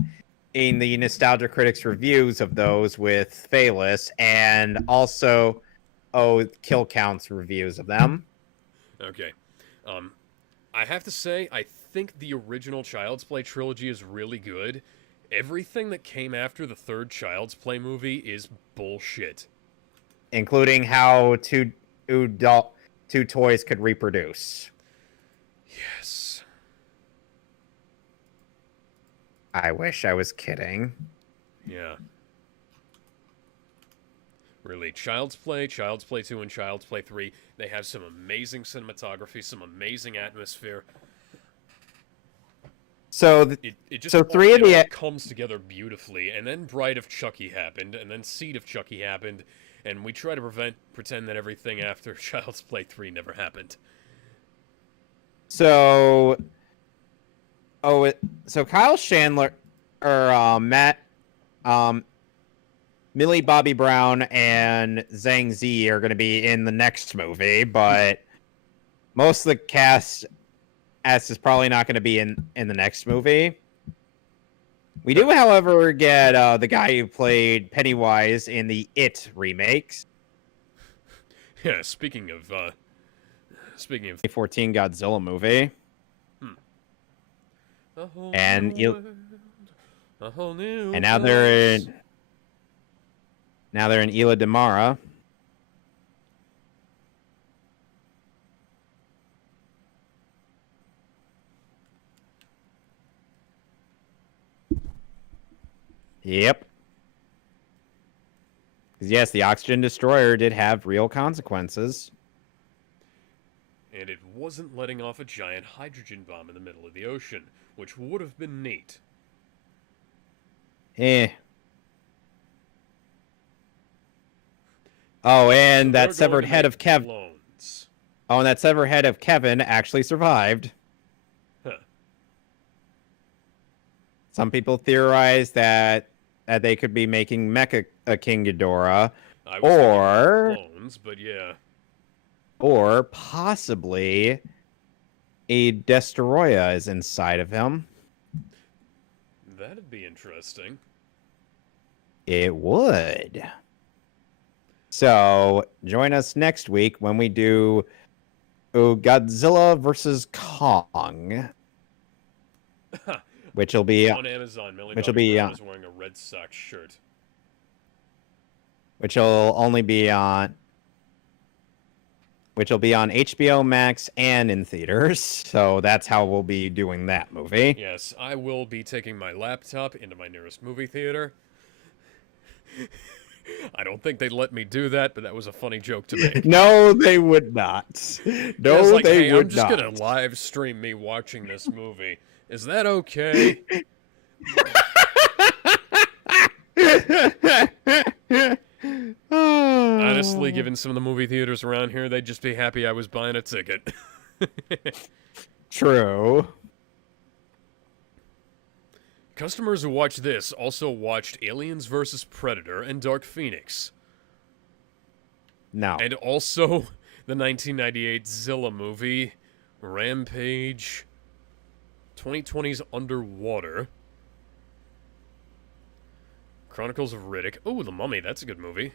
in the Nostalgia Critics reviews of those with Phaelus and also Kill Counts reviews of them. Okay. I have to say, I think the original Child's Play trilogy is really good. Everything that came after the third Child's Play movie is bullshit. Including how two toys could reproduce. Yes. I wish I was kidding. Yeah. Really, Child's Play 2, and Child's Play 3, they have some amazing cinematography, some amazing atmosphere. So, It just So three of it the- all comes together beautifully, and then Bride of Chucky happened, and then Seed of Chucky happened, and we try to pretend that everything after Child's Play 3 never happened. so Kyle Chandler or Matt, Millie Bobby Brown and Zhang Zi are going to be in the next movie, but most of the cast is probably not going to be in the next movie. We do, however, get the guy who played Pennywise in the It remakes. Yeah, speaking of 2014 Godzilla movie. a whole And new world, a whole new And now they're place. in Isla de Mara. Yep. 'Cause yes, the oxygen destroyer did have real consequences. And it wasn't letting off a giant hydrogen bomb in the middle of the ocean, which would have been neat. Eh. Oh, and So that they're severed going to head make of Kev. clones. Oh, and that severed head of Kevin actually survived. Huh. Some people theorize that they could be making Mecha King Ghidorah, I was thinking more or clones, but yeah. possibly a Destoroyah is inside of him. That'd be interesting. It would. So join us next week when we do Godzilla versus Kong, which will be On Amazon, Millie which will Bobby be, Brown is wearing a Red Sox shirt. which will be on HBO Max and in theaters. So that's how we'll be doing that movie. Yes, I will be taking my laptop into my nearest movie theater. I don't think they'd let me do that, but that was a funny joke to make. No, they would not. I No, was like, they hey, would I'm just not. gonna live stream me watching this movie. Is that okay? Honestly, given some of the movie theaters around here, they'd just be happy I was buying a ticket. True. Customers who watched this also watched Aliens vs. Predator and Dark Phoenix. No. And also the 1998 Zilla movie, Rampage, 2020's Underwater, Chronicles of Riddick. Oh, The Mummy, that's a good movie.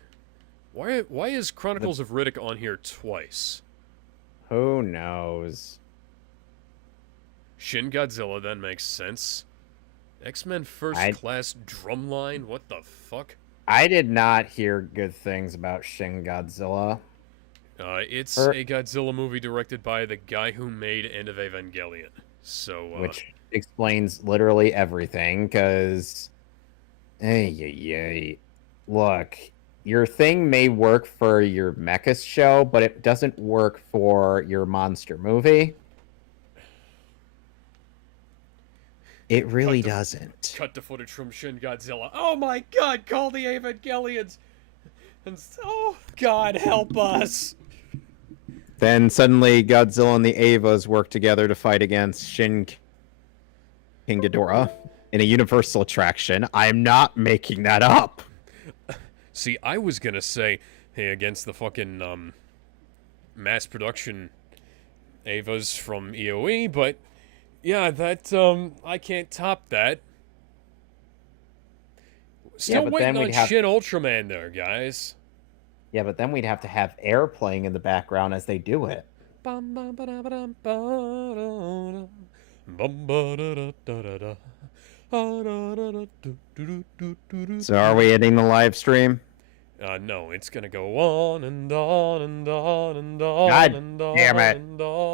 Why is Chronicles of Riddick on here twice? Who knows? Shin Godzilla, that makes sense. X-Men First Class Drumline, what the fuck? I did not hear good things about Shin Godzilla. It's a Godzilla movie directed by the guy who made End of Evangelion. So, which explains literally everything, because... Look, your thing may work for your mecha show, but it doesn't work for your monster movie. It really doesn't. Cut to footage from Shin Godzilla. Oh my god, call the Evangelions! And oh god, help us! Then suddenly Godzilla and the Avas work together to fight against Shin King Ghidorah in a Universal attraction. I'm not making that up. See, I was gonna say, hey, against the fucking, mass production Avas from EOE, but yeah, that, I can't top that. Still waiting on Shin Ultraman there, guys. Yeah, but then we'd have to have air playing in the background as they do it. So are we ending the live stream? No, it's gonna go on and on and on and on God and on damn it. and on.